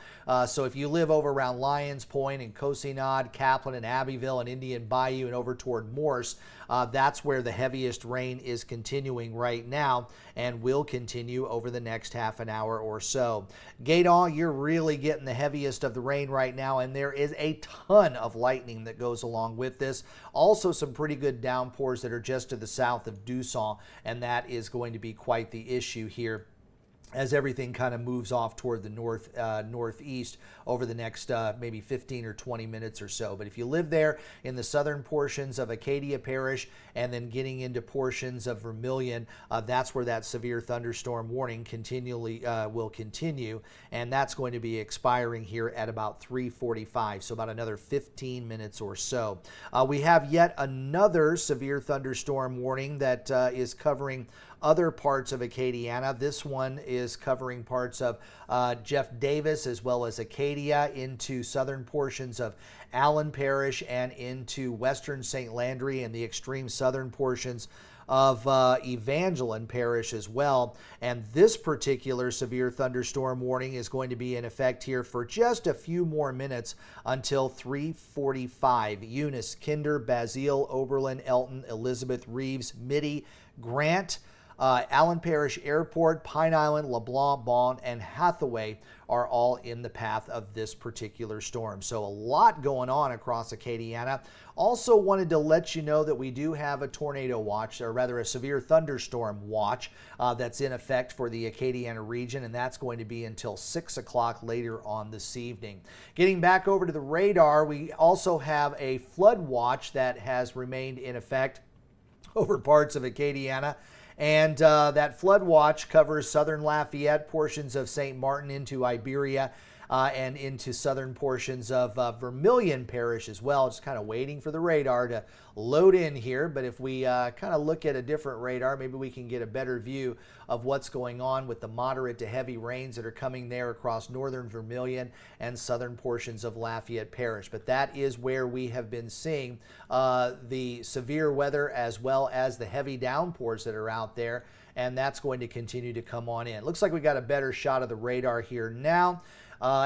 So if you live over around Lyons Point and Cosinod, Kaplan and Abbeville and Indian Bayou and over toward Morse, that's where the heaviest rain is continuing right now and will continue over the next half an hour or so. Acadiana, you're really getting the heaviest of the rain right now, and there is a ton of lightning that goes along with this. Also some pretty good downpours that are just to the south of Dussault, and that is going to be quite the issue here as everything kind of moves off toward the northeast over the next maybe 15 or 20 minutes or so. But if you live there in the southern portions of Acadia Parish and then getting into portions of Vermilion, that's where that severe thunderstorm warning continually will continue, and that's going to be expiring here at about 3:45, so about another 15 minutes or so. We have yet another severe thunderstorm warning that is covering other parts of Acadiana. This one is covering parts of Jeff Davis as well as Acadia into southern portions of Allen Parish and into western St. Landry and the extreme southern portions of Evangeline Parish as well. And this particular severe thunderstorm warning is going to be in effect here for just a few more minutes until 3:45. Eunice, Kinder, Basile, Oberlin, Elton, Elizabeth, Reeves, Mitty, Grant, Allen Parish Airport, Pine Island, LeBlanc, Bon, and Hathaway are all in the path of this particular storm. So a lot going on across Acadiana. Also wanted to let you know that we do have a tornado watch, or rather a severe thunderstorm watch that's in effect for the Acadiana region, and that's going to be until 6 o'clock later on this evening. Getting back over to the radar, we also have a flood watch that has remained in effect over parts of Acadiana. And that flood watch covers southern Lafayette, portions of St. Martin into Iberia, and into southern portions of Vermilion Parish as well. Just kind of waiting for the radar to load in here. But if we kind of look at a different radar, maybe we can get a better view of what's going on with the moderate to heavy rains that are coming there across northern Vermilion and southern portions of Lafayette Parish. But that is where we have been seeing the severe weather as well as the heavy downpours that are out there. And that's going to continue to come on in. Looks like we got a better shot of the radar here now.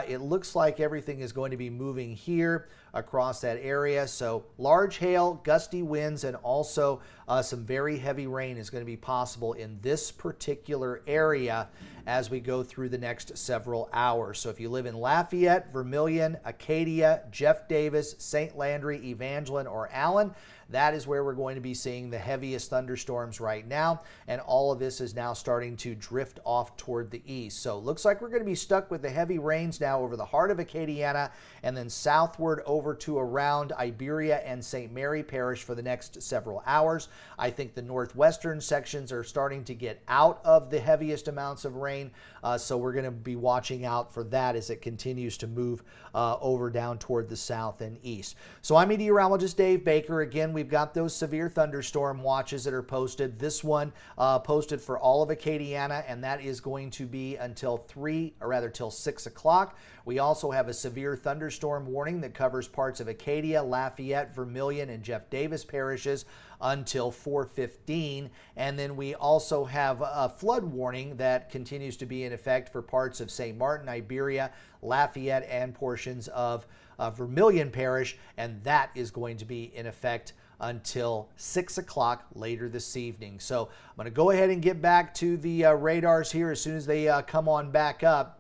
It looks like everything is going to be moving here across that area. So large hail, gusty winds, and also some very heavy rain is going to be possible in this particular area as we go through the next several hours. So if you live in Lafayette, Vermilion, Acadia, Jeff Davis, St. Landry, Evangeline, or Allen, that is where we're going to be seeing the heaviest thunderstorms right now, and all of this is now starting to drift off toward the east. So looks like we're going to be stuck with the heavy rains now over the heart of Acadiana and then southward over to around Iberia and St. Mary Parish for the next several hours. I think the northwestern sections are starting to get out of the heaviest amounts of rain, so we're going to be watching out for that as it continues to move over down toward the south and east. So I'm meteorologist Dave Baker. Again, we've got those severe thunderstorm watches that are posted. This one posted for all of Acadiana, and that is going to be until till 6 o'clock. We also have a severe thunderstorm warning that covers parts of Acadia, Lafayette, Vermilion, and Jeff Davis parishes until 4:15. And then we also have a flood warning that continues to be in effect for parts of St. Martin, Iberia, Lafayette, and portions of Vermilion Parish, and that is going to be in effect until 6 o'clock later this evening. So I'm going to go ahead and get back to the radars here as soon as they come on back up.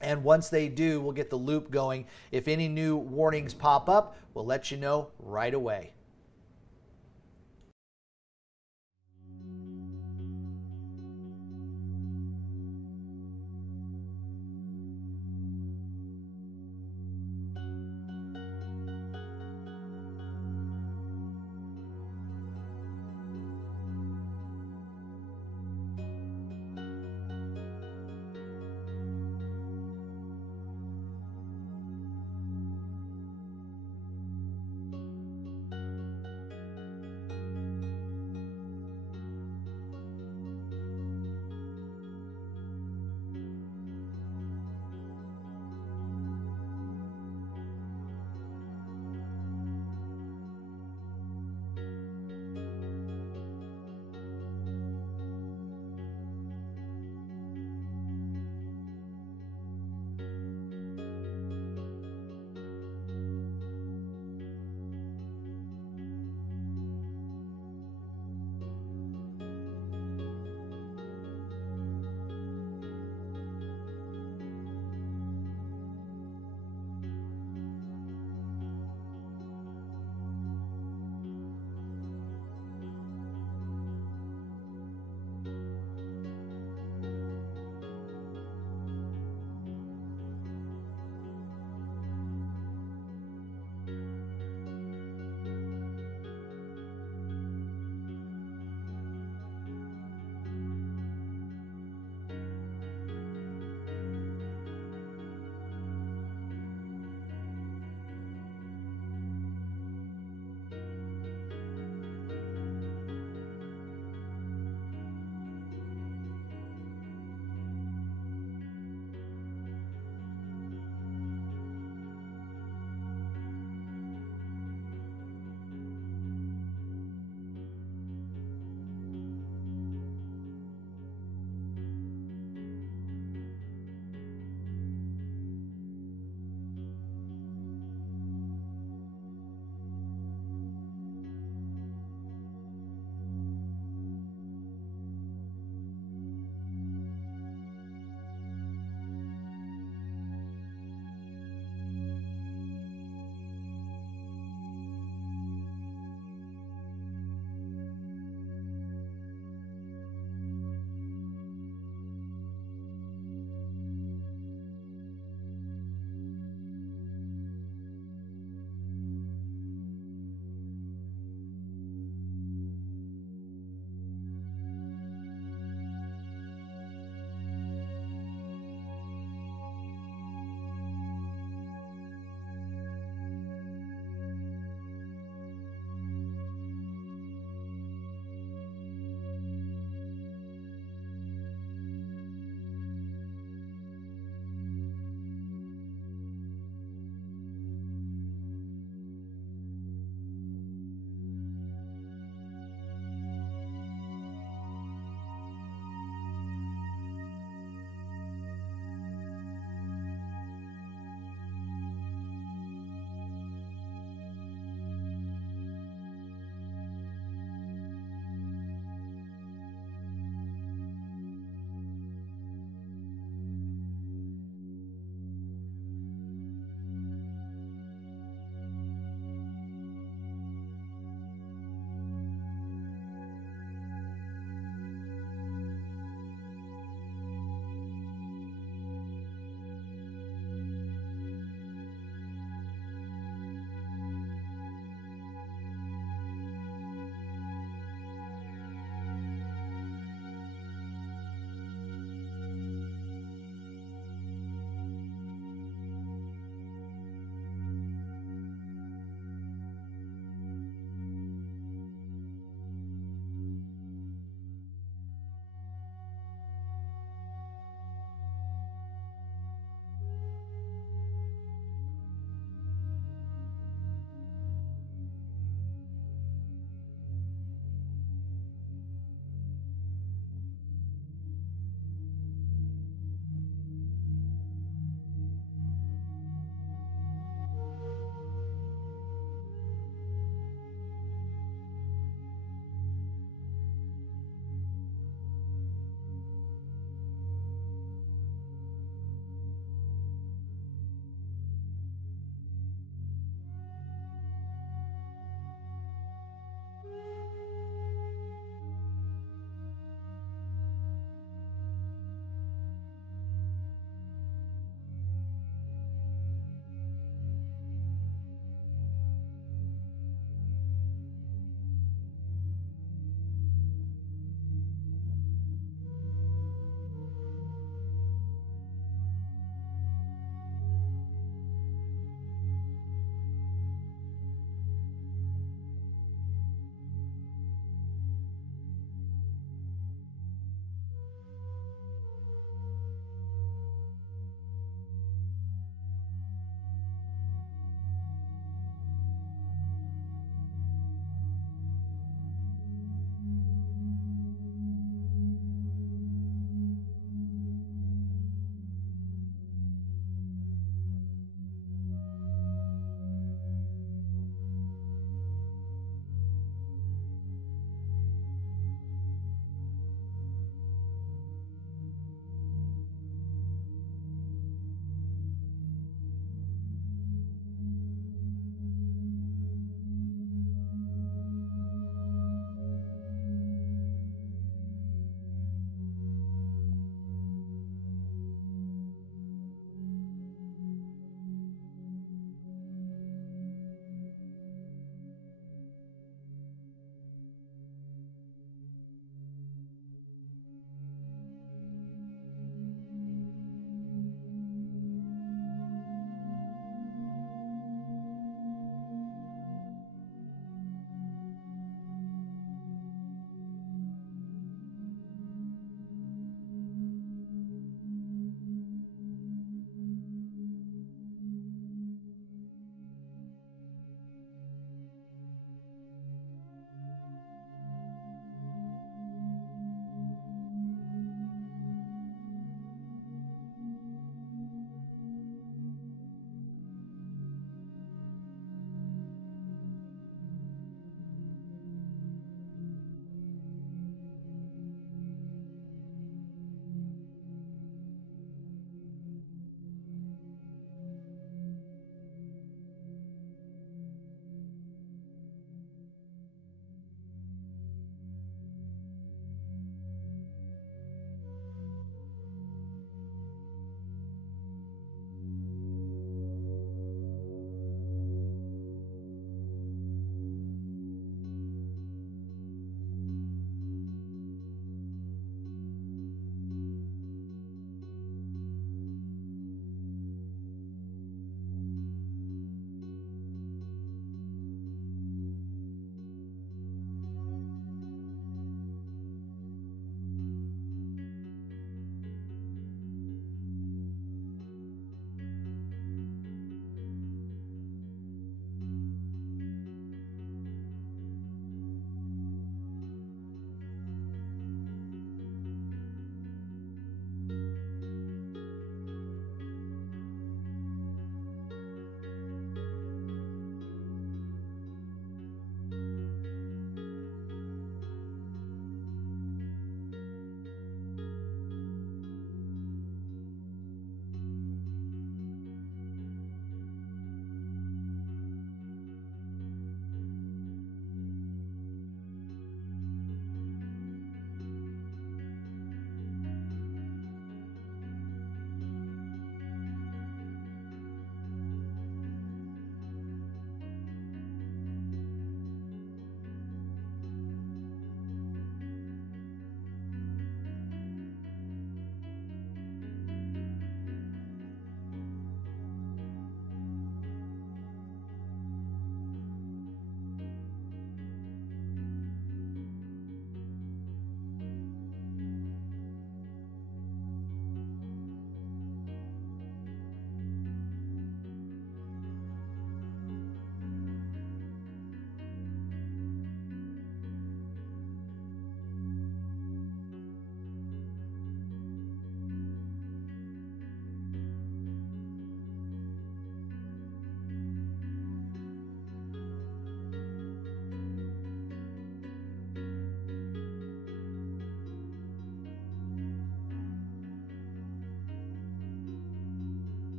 And once they do, we'll get the loop going. If any new warnings pop up, we'll let you know right away.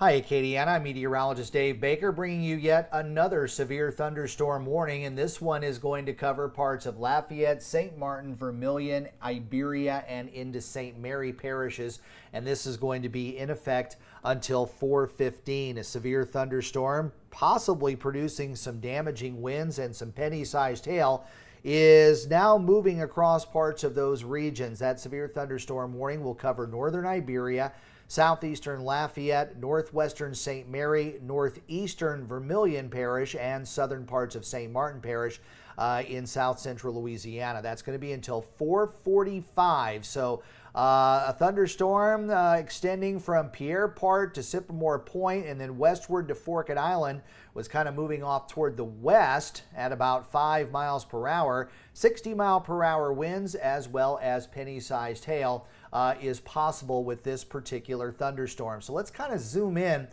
Hi, Acadiana. I'm meteorologist Dave Baker bringing you yet another severe thunderstorm warning, and this one is going to cover parts of Lafayette, St. Martin, Vermilion, Iberia, and into St. Mary parishes, and this is going to be in effect until 4:15. A severe thunderstorm, possibly producing some damaging winds and some penny-sized hail, is now moving across parts of those regions. That severe thunderstorm warning will cover northern Iberia, southeastern Lafayette, northwestern St. Mary, northeastern Vermilion Parish, and southern parts of St. Martin Parish in south central Louisiana. That's going to be until 4:45. So a thunderstorm extending from Pierre Part to Sycamore Point and then westward to Forked Island was kind of moving off toward the west at about 5 miles per hour. 60-mile-per-hour winds as well as penny-sized hail is possible with this particular thunderstorm. So let's kind of zoom in.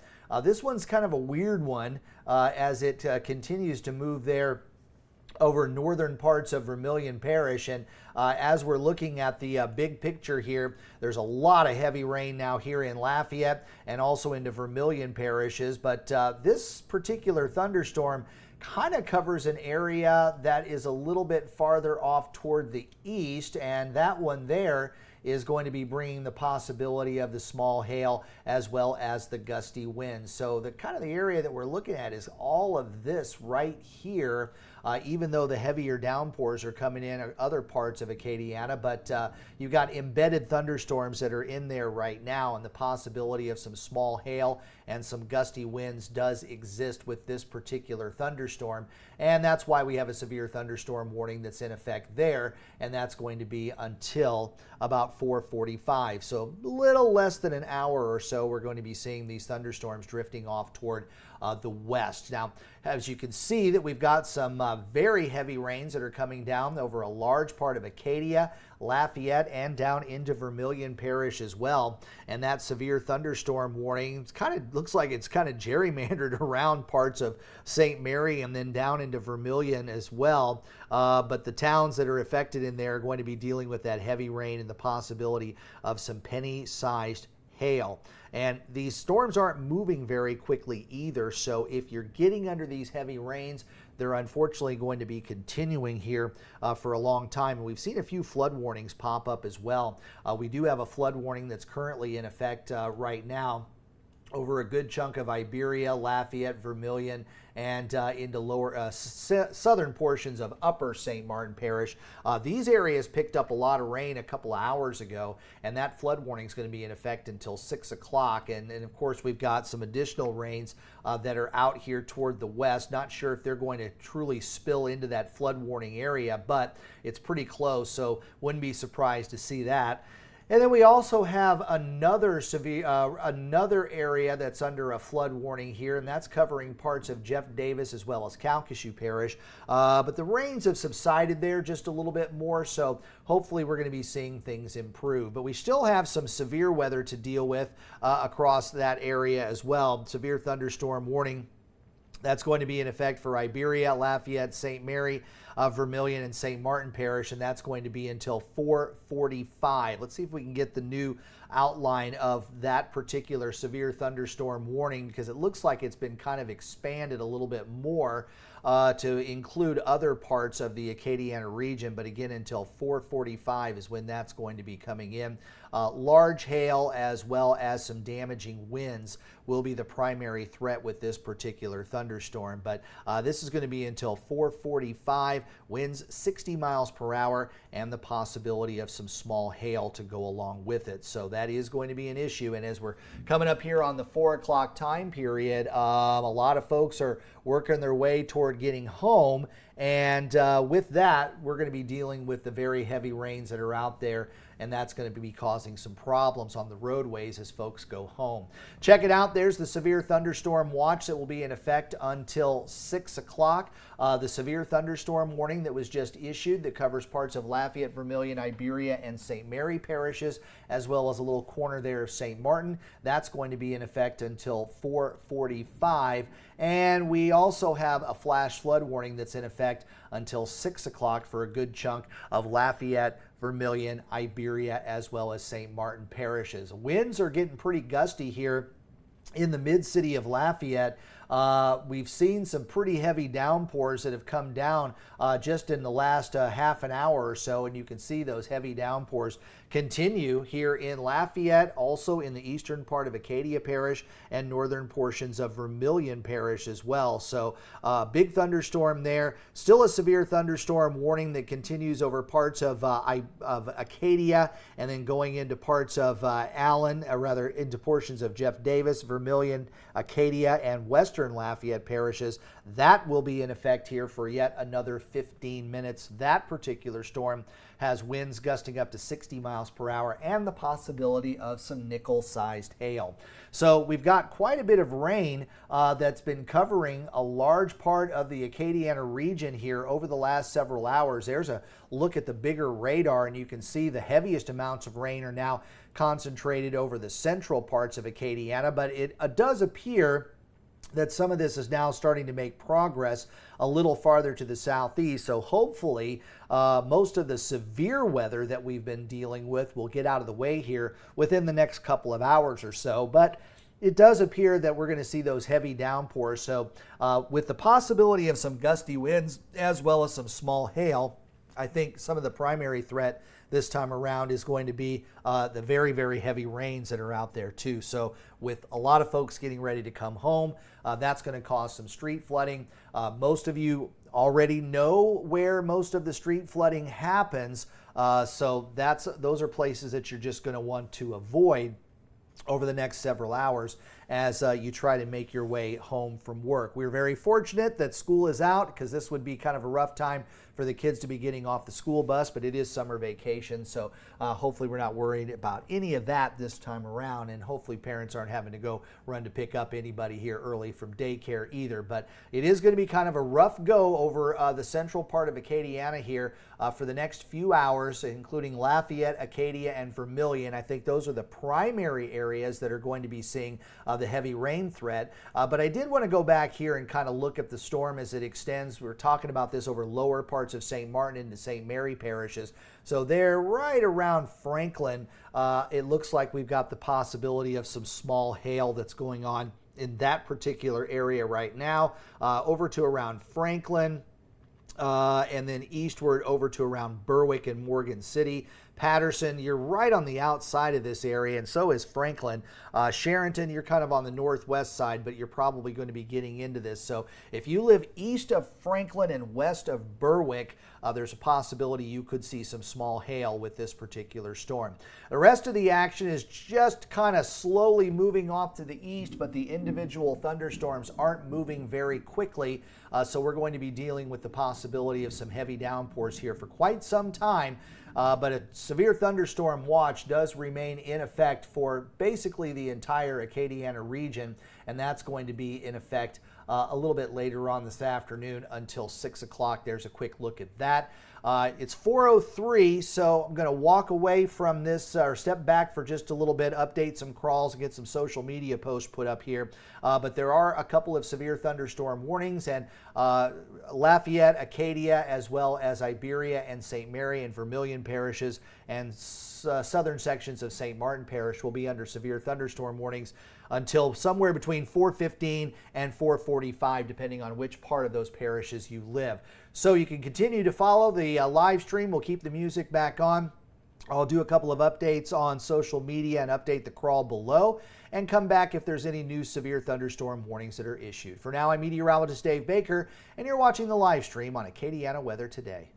This one's kind of a weird one as it continues to move there over northern parts of Vermilion Parish. And as we're looking at the big picture here, there's a lot of heavy rain now here in Lafayette and also into Vermilion parishes. But this particular thunderstorm kind of covers an area that is a little bit farther off toward the east, and that one there is going to be bringing the possibility of the small hail as well as the gusty winds. So the kind of the area that we're looking at is all of this right here, even though the heavier downpours are coming in other parts of Acadiana, but you've got embedded thunderstorms that are in there right now, and the possibility of some small hail and some gusty winds does exist with this particular thunderstorm, and that's why we have a severe thunderstorm warning that's in effect there, and that's going to be until about 4:45. So a little less than an hour or so we're going to be seeing these thunderstorms drifting off toward the west. Now, as you can see that we've got some very heavy rains that are coming down over a large part of Acadia, Lafayette, and down into Vermilion Parish as well. And that severe thunderstorm warning looks like it's kind of gerrymandered around parts of St. Mary and then down into Vermilion as well. But the towns that are affected in there are going to be dealing with that heavy rain and the possibility of some penny-sized hail. And these storms aren't moving very quickly either, so if you're getting under these heavy rains, they're unfortunately going to be continuing here for a long time. And we've seen a few flood warnings pop up as well. We do have a flood warning that's currently in effect right now over a good chunk of Iberia, Lafayette, Vermilion, and into lower southern portions of upper St. Martin Parish. These areas picked up a lot of rain a couple of hours ago, and that flood warning is going to be in effect until 6 o'clock. And of course, we've got some additional rains that are out here toward the west. Not sure if they're going to truly spill into that flood warning area, but it's pretty close, so wouldn't be surprised to see that. And then we also have another area that's under a flood warning here, and that's covering parts of Jeff Davis as well as Calcasieu Parish. But the rains have subsided there just a little bit more, so hopefully we're going to be seeing things improve. But we still have some severe weather to deal with across that area as well. Severe thunderstorm warning. That's going to be in effect for Iberia, Lafayette, St. Mary, Vermilion, and St. Martin Parish, and that's going to be until 4:45. Let's see if we can get the new outline of that particular severe thunderstorm warning, because it looks like it's been kind of expanded a little bit more to include other parts of the Acadiana region, but again, until 4:45 is when that's going to be coming in. Large hail as well as some damaging winds will be the primary threat with this particular thunderstorm, but this is going to be until 4:45, winds 60 miles per hour, and the possibility of some small hail to go along with it. So that is going to be an issue, and as we're coming up here on the 4 o'clock time period, a lot of folks are working their way toward getting home, and with that, we're going to be dealing with the very heavy rains that are out there, and that's going to be causing some problems on the roadways as folks go home. Check it out. There's the severe thunderstorm watch that will be in effect until 6 o'clock. The severe thunderstorm warning that was just issued that covers parts of Lafayette, Vermilion, Iberia, and St. Mary parishes, as well as a little corner there of St. Martin. That's going to be in effect until 4:45. And we also have a flash flood warning that's in effect until 6 o'clock for a good chunk of Lafayette, Vermilion, Iberia, as well as St. Martin parishes. Winds are getting pretty gusty here in the mid-city of Lafayette, we've seen some pretty heavy downpours that have come down just in the last half an hour or so, and you can see those heavy downpours continue here in Lafayette, also in the eastern part of Acadia Parish and northern portions of Vermilion Parish as well. So big thunderstorm there. Still a severe thunderstorm warning that continues over parts of Acadia and then going into parts of Allen, rather into portions of Jeff Davis, Vermilion, Acadia, and western Lafayette parishes. That will be in effect here for yet another 15 minutes. That particular storm has winds gusting up to 60 miles per hour and the possibility of some nickel-sized hail. So we've got quite a bit of rain that's been covering a large part of the Acadiana region here over the last several hours. There's a look at the bigger radar, and you can see the heaviest amounts of rain are now concentrated over the central parts of Acadiana, but it does appear that some of this is now starting to make progress a little farther to the southeast. So hopefully most of the severe weather that we've been dealing with will get out of the way here within the next couple of hours or so. But it does appear that we're going to see those heavy downpours. So with the possibility of some gusty winds as well as some small hail, I think some of the primary threat this time around is going to be the very, very heavy rains that are out there too. So with a lot of folks getting ready to come home, that's going to cause some street flooding. Most of you already know where most of the street flooding happens. So those are places that you're just going to want to avoid over the next several hours as you try to make your way home from work. We're very fortunate that school is out, because this would be kind of a rough time for the kids to be getting off the school bus, but it is summer vacation, so hopefully we're not worried about any of that this time around, and hopefully parents aren't having to go run to pick up anybody here early from daycare either. But it is going to be kind of a rough go over the central part of Acadiana here for the next few hours, including Lafayette, Acadia, and Vermilion. I think those are the primary areas that are going to be seeing the heavy rain threat. But I did want to go back here and kind of look at the storm as it extends. We're talking about this over lower parts of St. Martin into St. Mary parishes. So they're right around Franklin. It looks like we've got the possibility of some small hail that's going on in that particular area right now, over to around Franklin, and then eastward over to around Berwick and Morgan City. Patterson, you're right on the outside of this area, and so is Franklin. Sharonton, you're kind of on the northwest side, but you're probably going to be getting into this. So if you live east of Franklin and west of Berwick, there's a possibility you could see some small hail with this particular storm. The rest of the action is just kind of slowly moving off to the east, but the individual thunderstorms aren't moving very quickly. So we're going to be dealing with the possibility of some heavy downpours here for quite some time. But a severe thunderstorm watch does remain in effect for basically the entire Acadiana region, and that's going to be in effect a little bit later on this afternoon until 6 o'clock. There's a quick look at that. It's 4:03, so I'm going to walk away from this, or step back for just a little bit, update some crawls, and get some social media posts put up here. But there are a couple of severe thunderstorm warnings, and Lafayette, Acadia, as well as Iberia and St. Mary and Vermilion parishes, and southern sections of St. Martin Parish will be under severe thunderstorm warnings until somewhere between 4:15 and 4:45, depending on which part of those parishes you live. So you can continue to follow the live stream. We'll keep the music back on. I'll do a couple of updates on social media and update the crawl below, and come back if there's any new severe thunderstorm warnings that are issued. For now, I'm meteorologist Dave Baker, and you're watching the live stream on Acadiana Weather Today.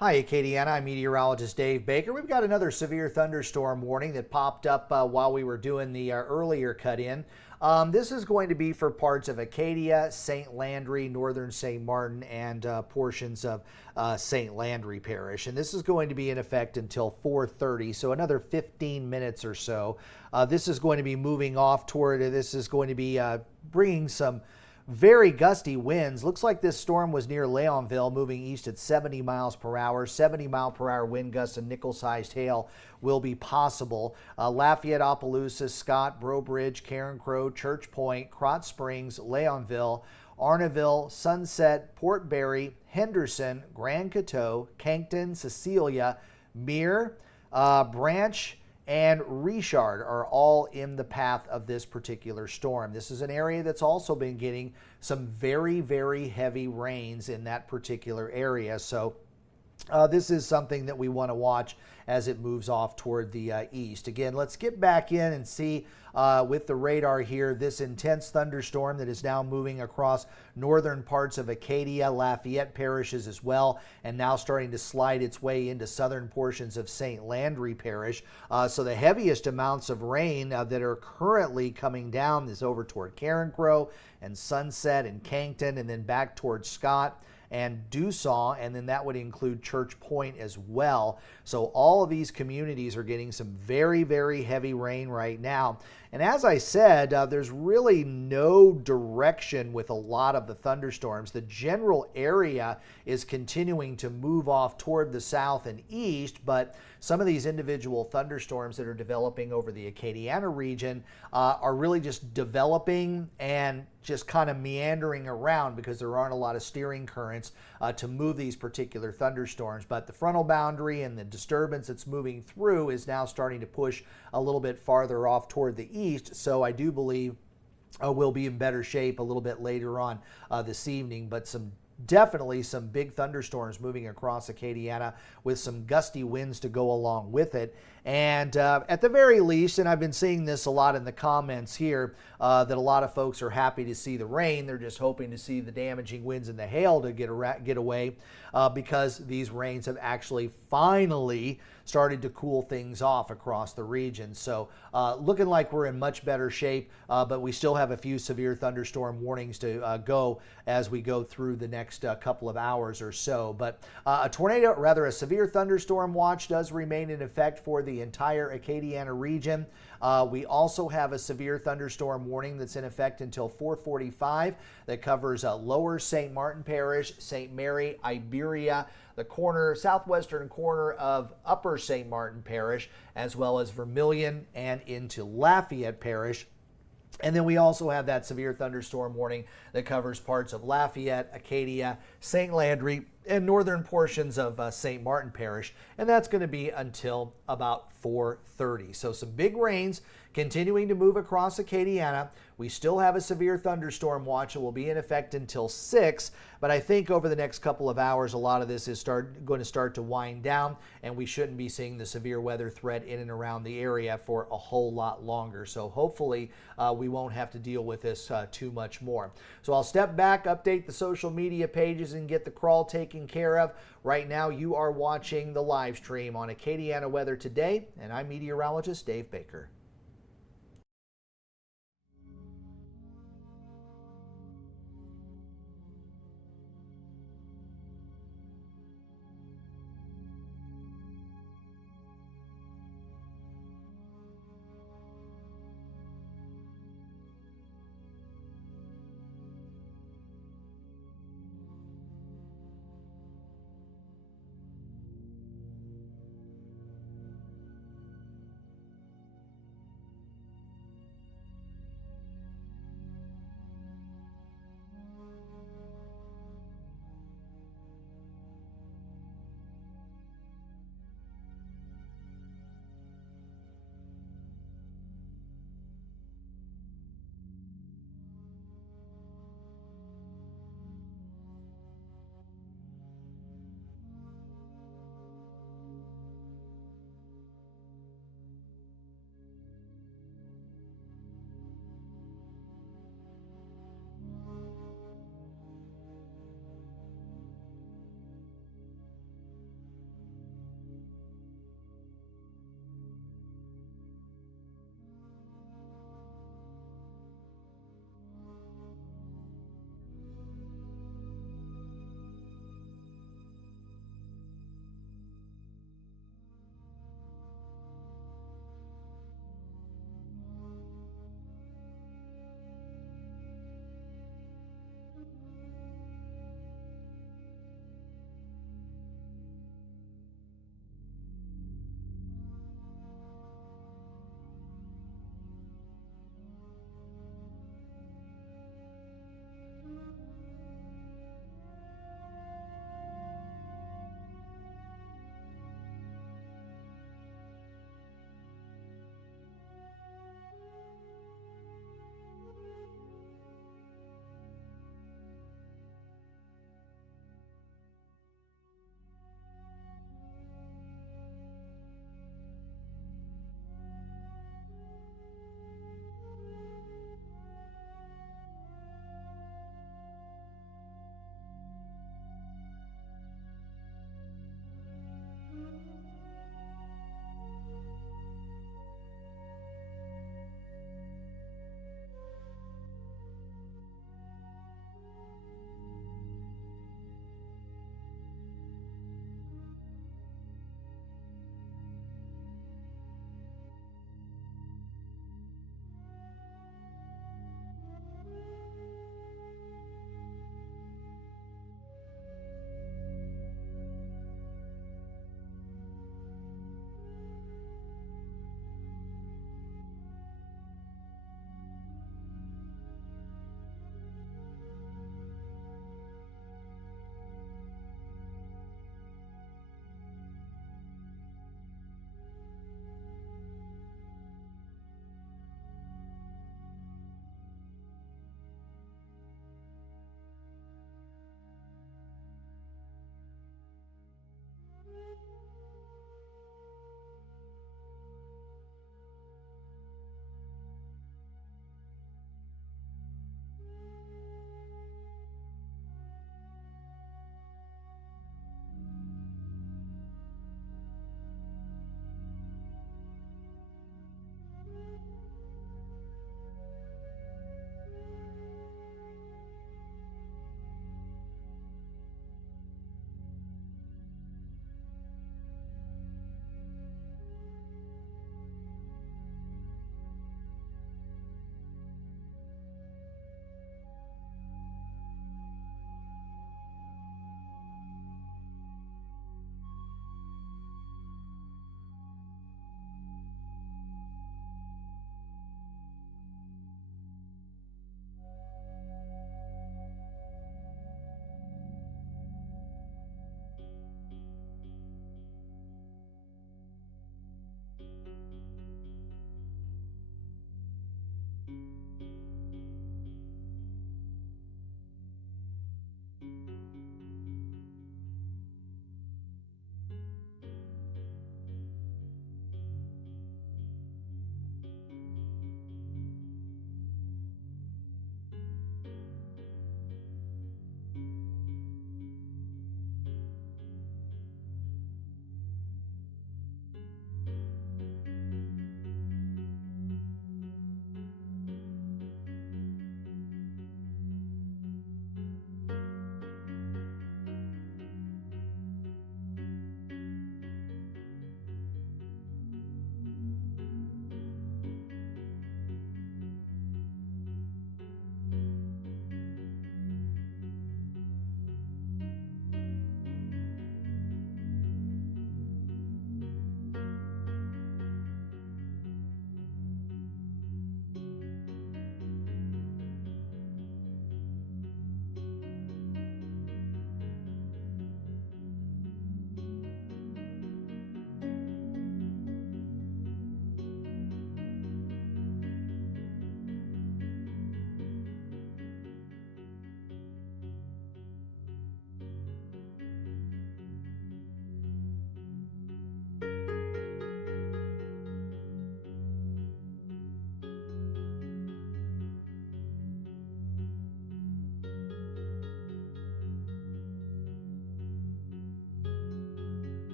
Hi, Acadiana. I'm meteorologist Dave Baker. We've got another severe thunderstorm warning that popped up while we were doing the earlier cut-in. This is going to be for parts of Acadia, St. Landry, northern St. Martin, and portions of St. Landry Parish. And this is going to be in effect until 4:30, so another 15 minutes or so. This is going to be moving off toward, this is going to be bringing some very gusty winds. Looks like this storm was near Leonville, moving east at 70 miles per hour. 70-mile-per-hour wind gusts and nickel-sized hail will be possible. Lafayette, Opelousas, Scott, Breaux Bridge, Karen Crow, Church Point, Krotz Springs, Leonville, Arnaville, Sunset, Port Barre, Henderson, Grand Coteau, Kankton, Cecilia, Mere, Branch, and Richard are all in the path of this particular storm. This is an area that's also been getting some very, very heavy rains in that particular area. So this is something that we want to watch as it moves off toward the east. Again, let's get back in and see with the radar here this intense thunderstorm that is now moving across northern parts of Acadia, Lafayette parishes as well, and now starting to slide its way into southern portions of St. Landry Parish. So the heaviest amounts of rain that are currently coming down is over toward Karen Crow and Sunset and Kankton, and then back towards Scott and Dussault, and then that would include Church Point as well. So all of these communities are getting some very, very heavy rain right now. And as I said, there's really no direction with a lot of the thunderstorms. The general area is continuing to move off toward the south and east, but some of these individual thunderstorms that are developing over the Acadiana region are really just developing and just kind of meandering around because there aren't a lot of steering currents to move these particular thunderstorms. But the frontal boundary and the disturbance that's moving through is now starting to push a little bit farther off toward the east. So I do believe we'll be in better shape a little bit later on this evening, but definitely some big thunderstorms moving across Acadiana with some gusty winds to go along with it. And at the very least, and I've been seeing this a lot in the comments here, that a lot of folks are happy to see the rain. They're just hoping to see the damaging winds and the hail to get away because these rains have actually finally started to cool things off across the region. So looking like we're in much better shape, but we still have a few severe thunderstorm warnings to go as we go through the next couple of hours or so. But a severe thunderstorm watch does remain in effect for the entire Acadiana region. We also have a severe thunderstorm warning that's in effect until 4:45 that covers lower St. Martin Parish, St. Mary, Iberia, the southwestern corner of upper St. Martin Parish, as well as Vermilion and into Lafayette Parish. And then we also have that severe thunderstorm warning that covers parts of Lafayette, Acadia, St. Landry, and northern portions of St. Martin Parish. And that's going to be until about 4:30. So some big rains continuing to move across Acadiana. We still have a severe thunderstorm watch. It will be in effect until 6. But I think over the next couple of hours, a lot of this is going to start to wind down, and we shouldn't be seeing the severe weather threat in and around the area for a whole lot longer. So hopefully we won't have to deal with this too much more. So I'll step back, update the social media pages, and get the crawl taken care of. Right now, you are watching the live stream on Acadiana Weather Today, and I'm meteorologist Dave Baker.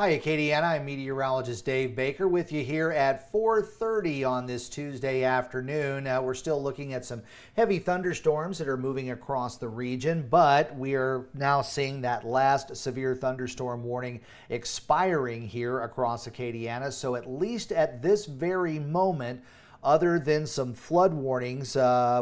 Hi, Acadiana. I'm meteorologist Dave Baker with you here at 4:30 on this Tuesday afternoon. We're still looking at some heavy thunderstorms that are moving across the region, but we are now seeing that last severe thunderstorm warning expiring here across Acadiana. So at least at this very moment, other than some flood warnings,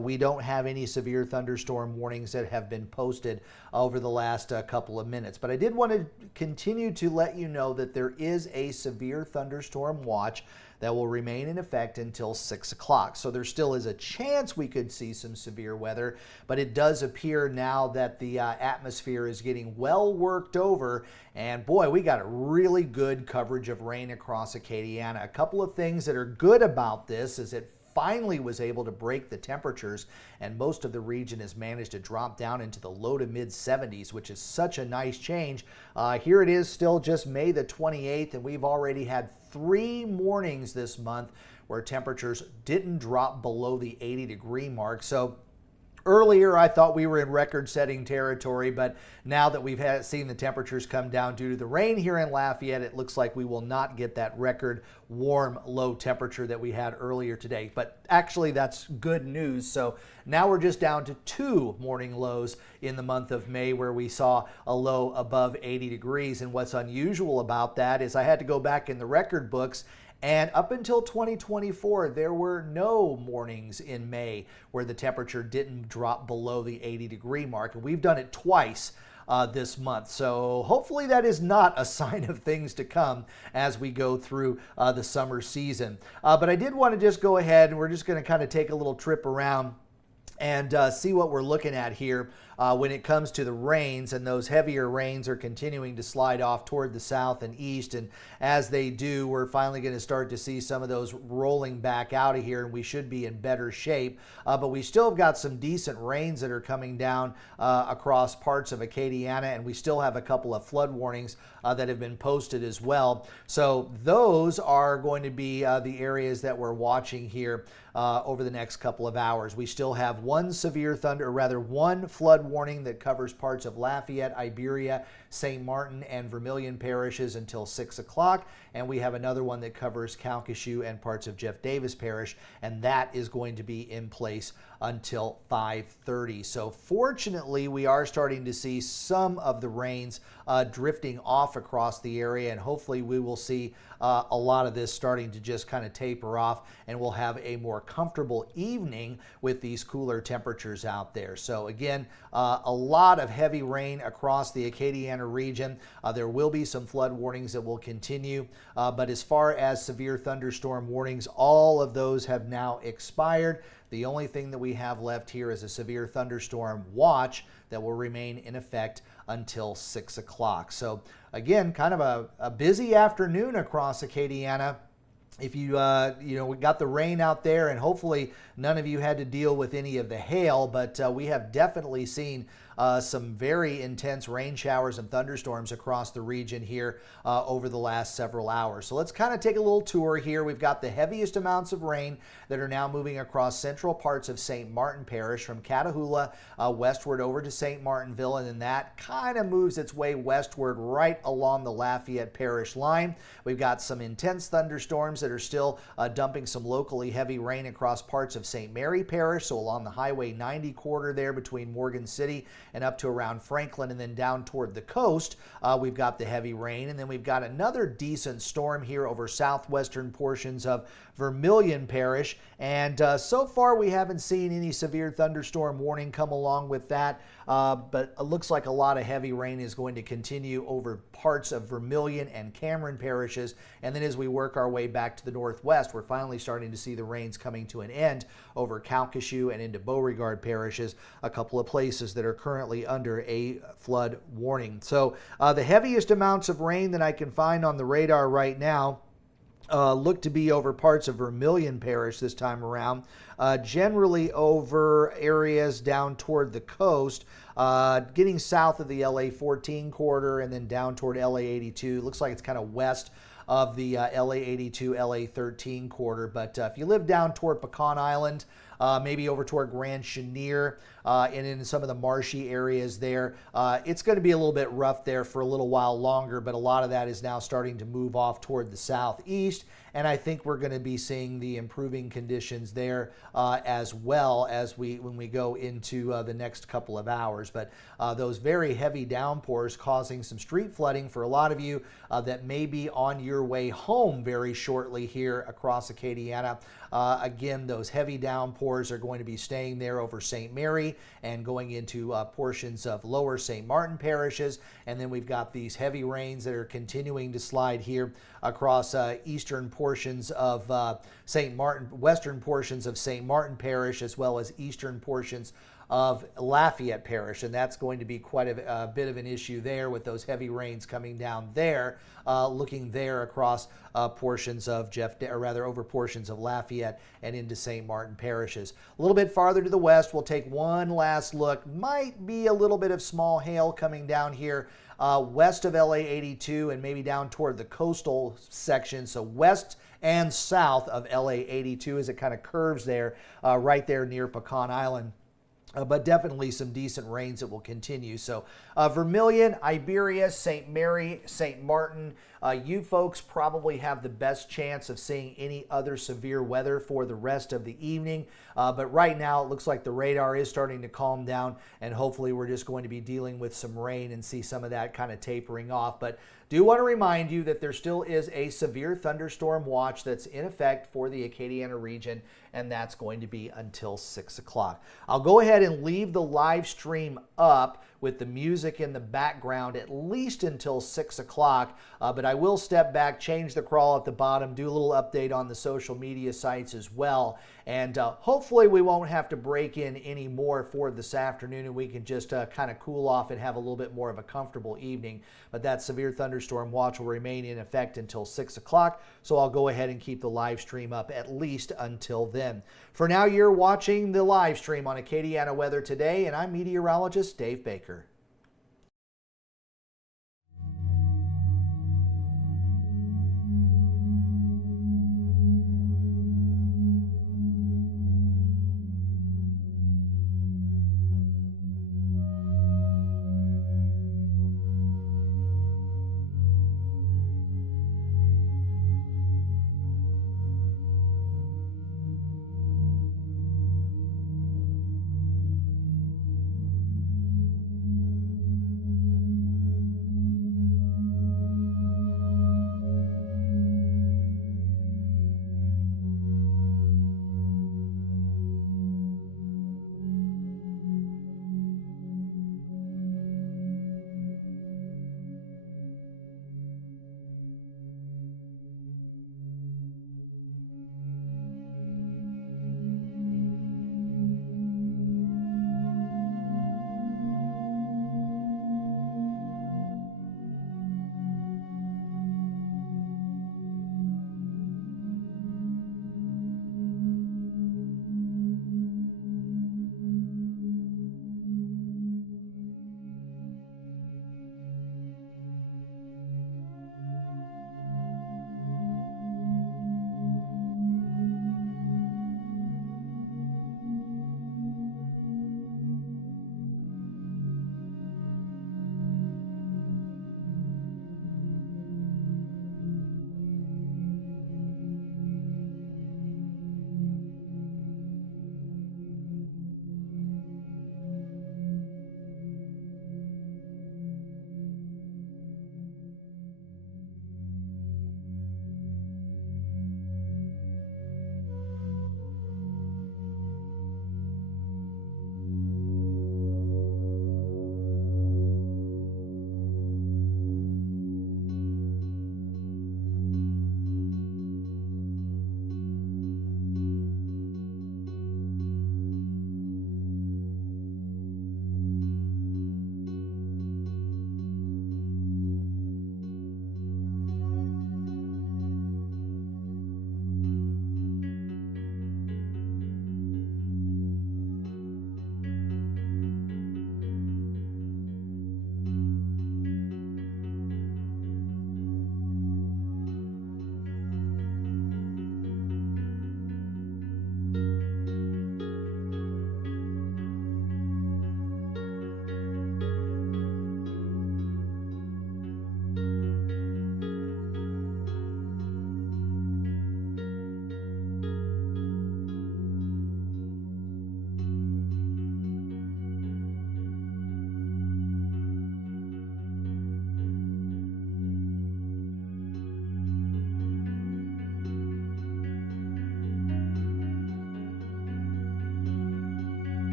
we don't have any severe thunderstorm warnings that have been posted over the last couple of minutes. But I did want to continue to let you know that there is a severe thunderstorm watch that will remain in effect until 6 o'clock. So there still is a chance we could see some severe weather, but it does appear now that the atmosphere is getting well worked over. And boy, we got a really good coverage of rain across Acadiana. A couple of things that are good about this is it finally was able to break the temperatures, and most of the region has managed to drop down into the low to mid 70s, which is such a nice change. Here it is still just May the 28th, and we've already had 3 mornings this month where temperatures didn't drop below the 80-degree mark. So earlier, I thought we were in record-setting territory, but now that we've seen the temperatures come down due to the rain here in Lafayette, it looks like we will not get that record warm low temperature that we had earlier today. But actually, that's good news. So now we're just down to 2 morning lows in the month of May where we saw a low above 80 degrees. And what's unusual about that is I had to go back in the record books, and up until 2024, there were no mornings in May where the temperature didn't drop below the 80-degree mark. And we've done it twice this month. So hopefully that is not a sign of things to come as we go through the summer season. But I did want to just go ahead, and we're just going to kind of take a little trip around and see what we're looking at here when it comes to the rains. And those heavier rains are continuing to slide off toward the south and east, and as they do, we're finally going to start to see some of those rolling back out of here, and we should be in better shape. But we still have got some decent rains that are coming down across parts of Acadiana, and we still have a couple of flood warnings that have been posted as well. So those are going to be the areas that we're watching here over the next couple of hours. We still have one flood warning that covers parts of Lafayette, Iberia, St. Martin, and Vermilion parishes until 6 o'clock. And we have another one that covers Calcasieu and parts of Jeff Davis Parish, and that is going to be in place until 5:30. So fortunately, we are starting to see some of the rains drifting off across the area, and hopefully we will see a lot of this starting to just kind of taper off, and we'll have a more comfortable evening with these cooler temperatures out there. So again, a lot of heavy rain across the Acadiana region. There will be some flood warnings that will continue, but as far as severe thunderstorm warnings, all of those have now expired. The only thing that we have left here is a severe thunderstorm watch that will remain in effect until 6 o'clock. So again, kind of a busy afternoon across Acadiana. If we got the rain out there, and hopefully none of you had to deal with any of the hail, but we have definitely seen some very intense rain showers and thunderstorms across the region here over the last several hours. So let's kind of take a little tour here. We've got the heaviest amounts of rain that are now moving across central parts of St. Martin Parish from Catahoula westward over to St. Martinville, and then that kind of moves its way westward right along the Lafayette Parish line. We've got some intense thunderstorms that are still dumping some locally heavy rain across parts of St. Mary Parish, so along the Highway 90 corridor there between Morgan City and up to around Franklin, and then down toward the coast, we've got the heavy rain. And then we've got another decent storm here over southwestern portions of Vermilion Parish. And so far, we haven't seen any severe thunderstorm warning come along with that. But it looks like a lot of heavy rain is going to continue over parts of Vermilion and Cameron parishes. And then as we work our way back to the northwest, we're finally starting to see the rains coming to an end over Calcasieu and into Beauregard parishes, a couple of places that are currently under a flood warning. So the heaviest amounts of rain that I can find on the radar right now look to be over parts of Vermilion Parish this time around, generally over areas down toward the coast, getting south of the LA 14 corridor and then down toward LA 82. Looks like it's kind of west of the LA 82, LA 13 corridor. But if you live down toward Pecan Island, maybe over toward Grand Chenier, and in some of the marshy areas there. It's going to be a little bit rough there for a little while longer, but a lot of that is now starting to move off toward the southeast, and I think we're going to be seeing the improving conditions there as well as when we go into the next couple of hours. But those very heavy downpours causing some street flooding for a lot of you that may be on your way home very shortly here across Acadiana. Again, those heavy downpours are going to be staying there over St. Mary and going into portions of lower St. Martin parishes. And then we've got these heavy rains that are continuing to slide here across eastern portions of St. Martin, western portions of St. Martin Parish, as well as eastern portions of Lafayette Parish, and that's going to be quite a bit of an issue there with those heavy rains coming down there, looking there across portions of over portions of Lafayette and into St. Martin parishes. A little bit farther to the west, we'll take one last look. Might be a little bit of small hail coming down here west of LA 82 and maybe down toward the coastal section, so west and south of LA 82 as it kind of curves there, right there near Pecan Island. But definitely some decent rains that will continue. So Vermilion, Iberia, St. Mary, St. Martin, you folks probably have the best chance of seeing any other severe weather for the rest of the evening. But right now it looks like the radar is starting to calm down, and hopefully we're just going to be dealing with some rain and see some of that kind of tapering off. But do want to remind you that there still is a severe thunderstorm watch that's in effect for the Acadiana region, and that's going to be until 6 o'clock. I'll go ahead and leave the live stream up with the music in the background at least until 6 o'clock, but I will step back, change the crawl at the bottom, do a little update on the social media sites as well, and hopefully we won't have to break in any more for this afternoon, and we can just kind of cool off and have a little bit more of a comfortable evening. But that severe thunderstorm watch will remain in effect until 6 o'clock, so I'll go ahead and keep the live stream up at least until then. For now, you're watching the live stream on Acadiana Weather Today, and I'm meteorologist Dave Baker.